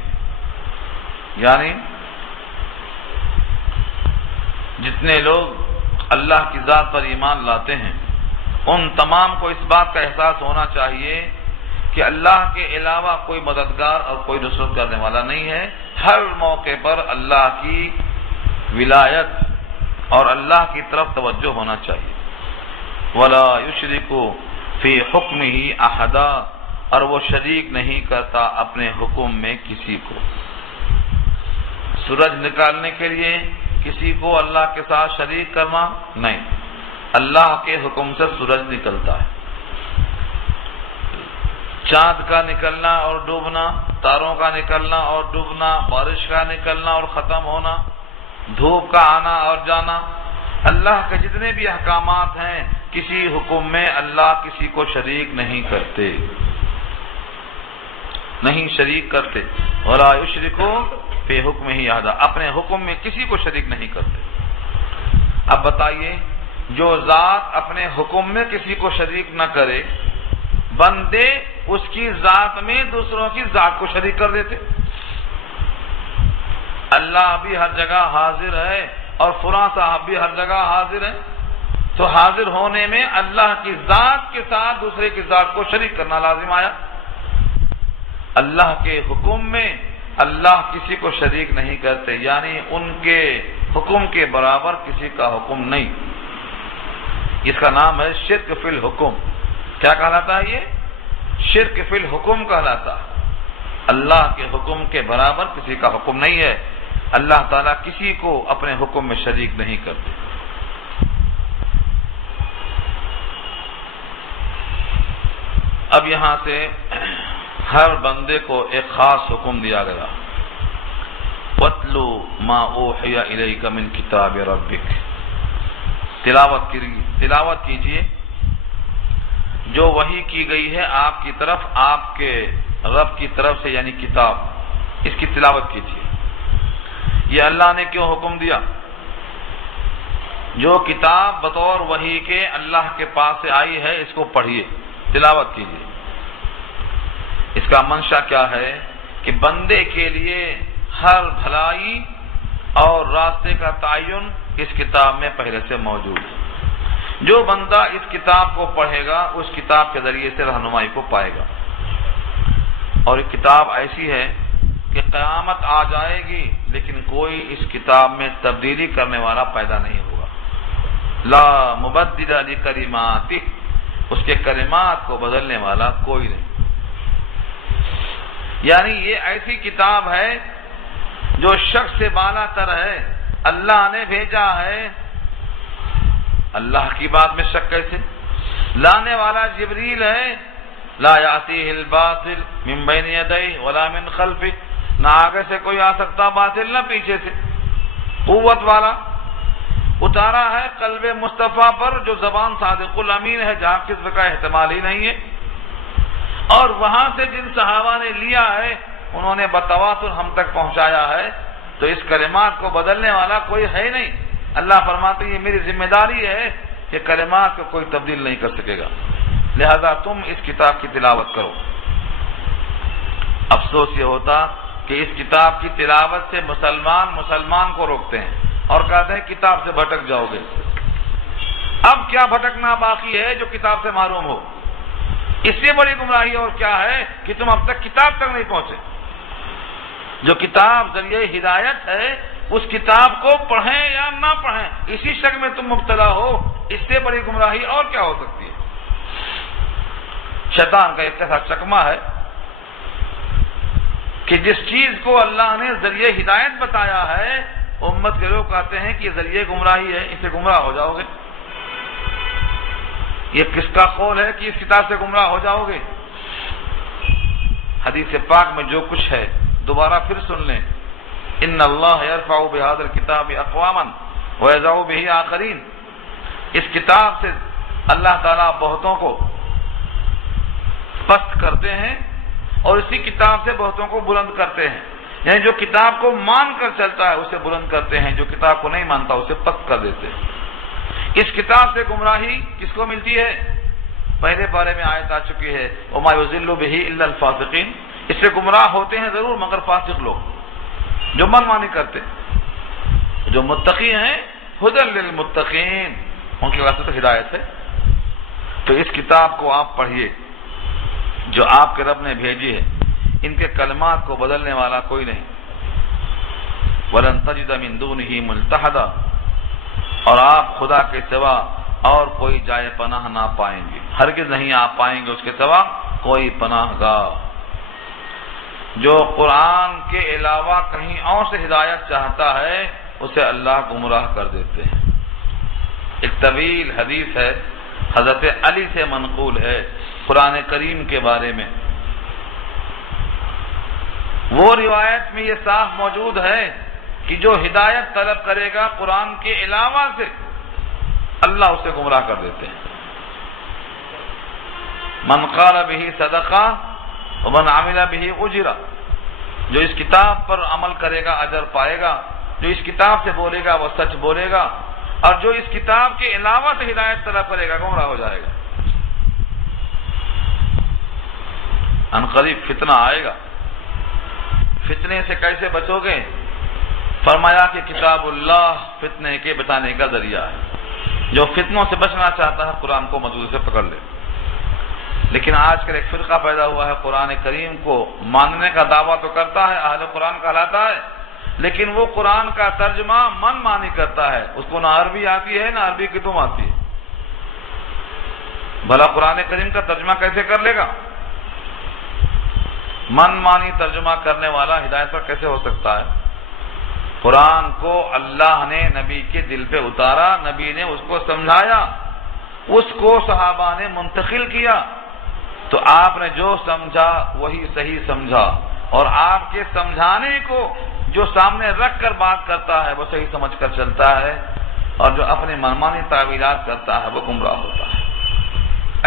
یعنی جتنے لوگ اللہ کی ذات پر ایمان لاتے ہیں ان تمام کو اس بات کا احساس ہونا چاہیے کہ اللہ کے علاوہ کوئی مددگار اور کوئی نصرت کرنے والا نہیں ہے۔ ہر موقع پر اللہ کی ولایت اور اللہ کی طرف توجہ ہونا چاہیے۔ وَلَا يُشْرِكُ فِي حُكْمِهِ أَحَدًا، اور وہ شریک نہیں کرتا اپنے حکم میں کسی کو۔ سورج نکالنے کے لیے کسی کو اللہ کے ساتھ شریک کرنا نہیں، اللہ کے حکم سے سورج نکلتا ہے۔ چاند کا نکلنا اور ڈوبنا، تاروں کا نکلنا اور ڈوبنا، بارش کا نکلنا اور ختم ہونا، دھوپ کا آنا اور جانا، اللہ کے جتنے بھی احکامات ہیں کسی حکم میں اللہ کسی کو شریک نہیں کرتے، نہیں شریک کرتے۔ وَلَا يُشْرِكُ فِي حُكْمِهِ أَحَدًا، اپنے حکم میں کسی کو شریک نہیں کرتے۔ اب بتائیے، جو ذات اپنے حکم میں کسی کو شریک نہ کرے، بندے اس کی ذات میں دوسروں کی ذات کو شریک کر دیتے۔ اللہ بھی ہر جگہ حاضر ہے اور فلاں صاحب بھی ہر جگہ حاضر ہے، تو حاضر ہونے میں اللہ کی ذات کے ساتھ دوسرے کی ذات کو شریک کرنا لازم آیا۔ اللہ کے حکم میں اللہ کسی کو شریک نہیں کرتے، یعنی ان کے حکم کے برابر کسی کا حکم نہیں. اس کا نام ہے شرک فی الحکم. کیا کہلاتا ہے یہ؟ شرک فی الحکم کہلاتا ہے. اللہ کے حکم کے برابر کسی کا حکم نہیں ہے. اللہ تعالیٰ کسی کو اپنے حکم میں شریک نہیں کرتے. اب یہاں سے ہر بندے کو ایک خاص حکم دیا گیا. وَاتْلُوا مَا أُوحِيَ إِلَيْكَ مِنْ كِتَابِ رَبِّكَ. تلاوت کیجئے جو وحی کی گئی ہے آپ کی طرف آپ کے رب کی طرف سے، یعنی کتاب. اس کی تلاوت کیجئے. یہ اللہ نے کیوں حکم دیا؟ جو کتاب بطور وحی کے اللہ کے پاس سے آئی ہے اس کو پڑھیے، تلاوت کیجئے. اس کا منشا کیا ہے کہ بندے کے لیے ہر بھلائی اور راستے کا تعین اس کتاب میں پہلے سے موجود ہے. جو بندہ اس کتاب کو پڑھے گا اس کتاب کے ذریعے سے رہنمائی کو پائے گا. اور یہ کتاب ایسی ہے کہ قیامت آ جائے گی لیکن کوئی اس کتاب میں تبدیلی کرنے والا پیدا نہیں ہوگا. لا مبدل لکلماتہ، اس کے کلمات کو بدلنے والا کوئی نہیں. یعنی یہ ایسی کتاب ہے جو شخص سے بالا تر ہے. اللہ نے بھیجا ہے. اللہ کی بات میں شک کیسے؟ لانے والا جبریل ہے. لا یاتیہ الباطل من بین یدیہ ولا من خلفہ، نہ آگے سے کوئی آ سکتا باطل نہ پیچھے سے. قوت والا اتارا ہے قلب مصطفیٰ پر جو زبان صادق الامین ہے جہاں کذب کا احتمال ہی نہیں ہے. اور وہاں سے جن صحابہ نے لیا ہے انہوں نے بتواتر ہم تک پہنچایا ہے. تو اس کلمات کو بدلنے والا کوئی ہے نہیں. اللہ فرماتے ہیں یہ میری ذمہ داری ہے کہ کلمات کو کوئی تبدیل نہیں کر سکے گا، لہذا تم اس کتاب کی تلاوت کرو. افسوس یہ ہوتا کہ اس کتاب کی تلاوت سے مسلمان کو روکتے ہیں اور کہتے ہیں کتاب سے بھٹک جاؤ گے. اب کیا بھٹکنا باقی ہے جو کتاب سے معروم ہو؟ اس سے بڑی گمراہی اور کیا ہے کہ تم اب تک کتاب تک نہیں پہنچے. جو کتاب ذریعہ ہدایت ہے اس کتاب کو پڑھیں یا نہ پڑھیں اسی شک میں تم مبتلا ہو. اس سے بڑی گمراہی اور کیا ہو سکتی ہے؟ شیطان کا ایک ایسا چکمہ ہے کہ جس چیز کو اللہ نے ذریعہ ہدایت بتایا ہے امت کے لوگ کہتے ہیں کہ یہ ذریعہ گمراہی ہے، اس سے گمراہ ہو جاؤ گے. یہ کس کا قول ہے کہ اس کتاب سے گمراہ ہو جاؤ گے؟ حدیث پاک میں جو کچھ ہے دوبارہ پھر سن لیں. ان اللہ یرفع بہذا الکتاب اقواما ویضع بہ آخرین. اس کتاب سے اللہ تعالیٰ بہتوں کو پست کرتے ہیں اور اسی کتاب سے بہتوں کو بلند کرتے ہیں. یعنی جو کتاب کو مان کر چلتا ہے اسے بلند کرتے ہیں، جو کتاب کو نہیں مانتا اسے پست کر دیتے ہیں. اس کتاب سے گمراہی کس کو ملتی ہے؟ پہلے پارے میں آیت آ چکی ہے وما یضل بہ الا الفاسقین. اس سے گمراہ ہوتے ہیں ضرور مگر فاسق لوگ جو من مانی کرتے. جو متقی ہیں ہدی للمتقین، ان کے واسطے تو ہدایت ہے. تو اس کتاب کو آپ پڑھیے جو آپ کے رب نے بھیجی ہے. ان کے کلمات کو بدلنے والا کوئی نہیں. وَلَن تَجِدَ مِن دُونِهِ مُلْتَحَدًا، اور آپ خدا کے سوا اور کوئی جائے پناہ نہ پائیں گے. ہرگز نہیں آپ پائیں گے اس کے سوا کوئی پناہ گاہ. جو قرآن کے علاوہ کہیں اور سے ہدایت چاہتا ہے اسے اللہ گمراہ کر دیتے ہیں. ایک طویل حدیث ہے حضرت علی سے منقول ہے قرآن کریم کے بارے میں. وہ روایت میں یہ صاف موجود ہے کہ جو ہدایت طلب کرے گا قرآن کے علاوہ سے اللہ اسے گمراہ کر دیتے ہیں. من قال بہ صدقہ ومن عمل بہ اجر. جو اس کتاب پر عمل کرے گا اجر پائے گا، جو اس کتاب سے بولے گا وہ سچ بولے گا، اور جو اس کتاب کے علاوہ سے ہدایت طلب کرے گا گمراہ ہو جائے گا. ان قریب فتنہ آئے گا. فتنے سے کیسے بچو گے؟ فرمایا کہ کتاب اللہ فتنے کے بچانے کا ذریعہ ہے. جو فتنوں سے بچنا چاہتا ہے قرآن کو مضبوطی سے پکڑ لے. لیکن آج کل ایک فرقہ پیدا ہوا ہے قرآن کریم کو ماننے کا دعویٰ تو کرتا ہے، اہل قرآن کہلاتا ہے، لیکن وہ قرآن کا ترجمہ من مانی کرتا ہے، اس کو نہ عربی آتی ہے نہ عربی کی تم آتی ہے، بھلا قرآن کریم کا ترجمہ کیسے کر لے گا؟ من مانی ترجمہ کرنے والا ہدایت پر کیسے ہو سکتا ہے؟ قرآن کو اللہ نے نبی کے دل پہ اتارا، نبی نے اس کو سمجھایا، اس کو صحابہ نے منتقل کیا، تو آپ نے جو سمجھا وہی صحیح سمجھا، اور آپ کے سمجھانے کو جو سامنے رکھ کر بات کرتا ہے وہ صحیح سمجھ کر چلتا ہے، اور جو اپنی منمانی تعویلات کرتا ہے وہ گمراہ ہوتا ہے۔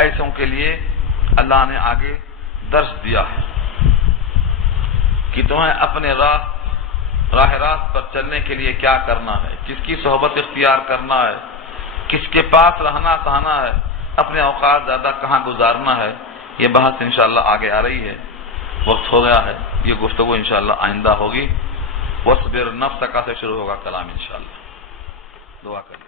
ایسوں کے لیے اللہ نے آگے درس دیا ہے کہ تمہیں اپنے راہ راست پر چلنے کے لیے کیا کرنا ہے، کس کی صحبت اختیار کرنا ہے، کس کے پاس رہنا کہنا ہے، اپنے اوقات زیادہ کہاں گزارنا ہے۔ یہ بحث انشاءاللہ آگے آ رہی ہے، وقت ہو گیا ہے، یہ گفتگو انشاءاللہ آئندہ ہوگی۔ وَاصْبِرْ نَفْسَكَ سے شروع ہوگا کلام انشاءاللہ۔ دعا کریں۔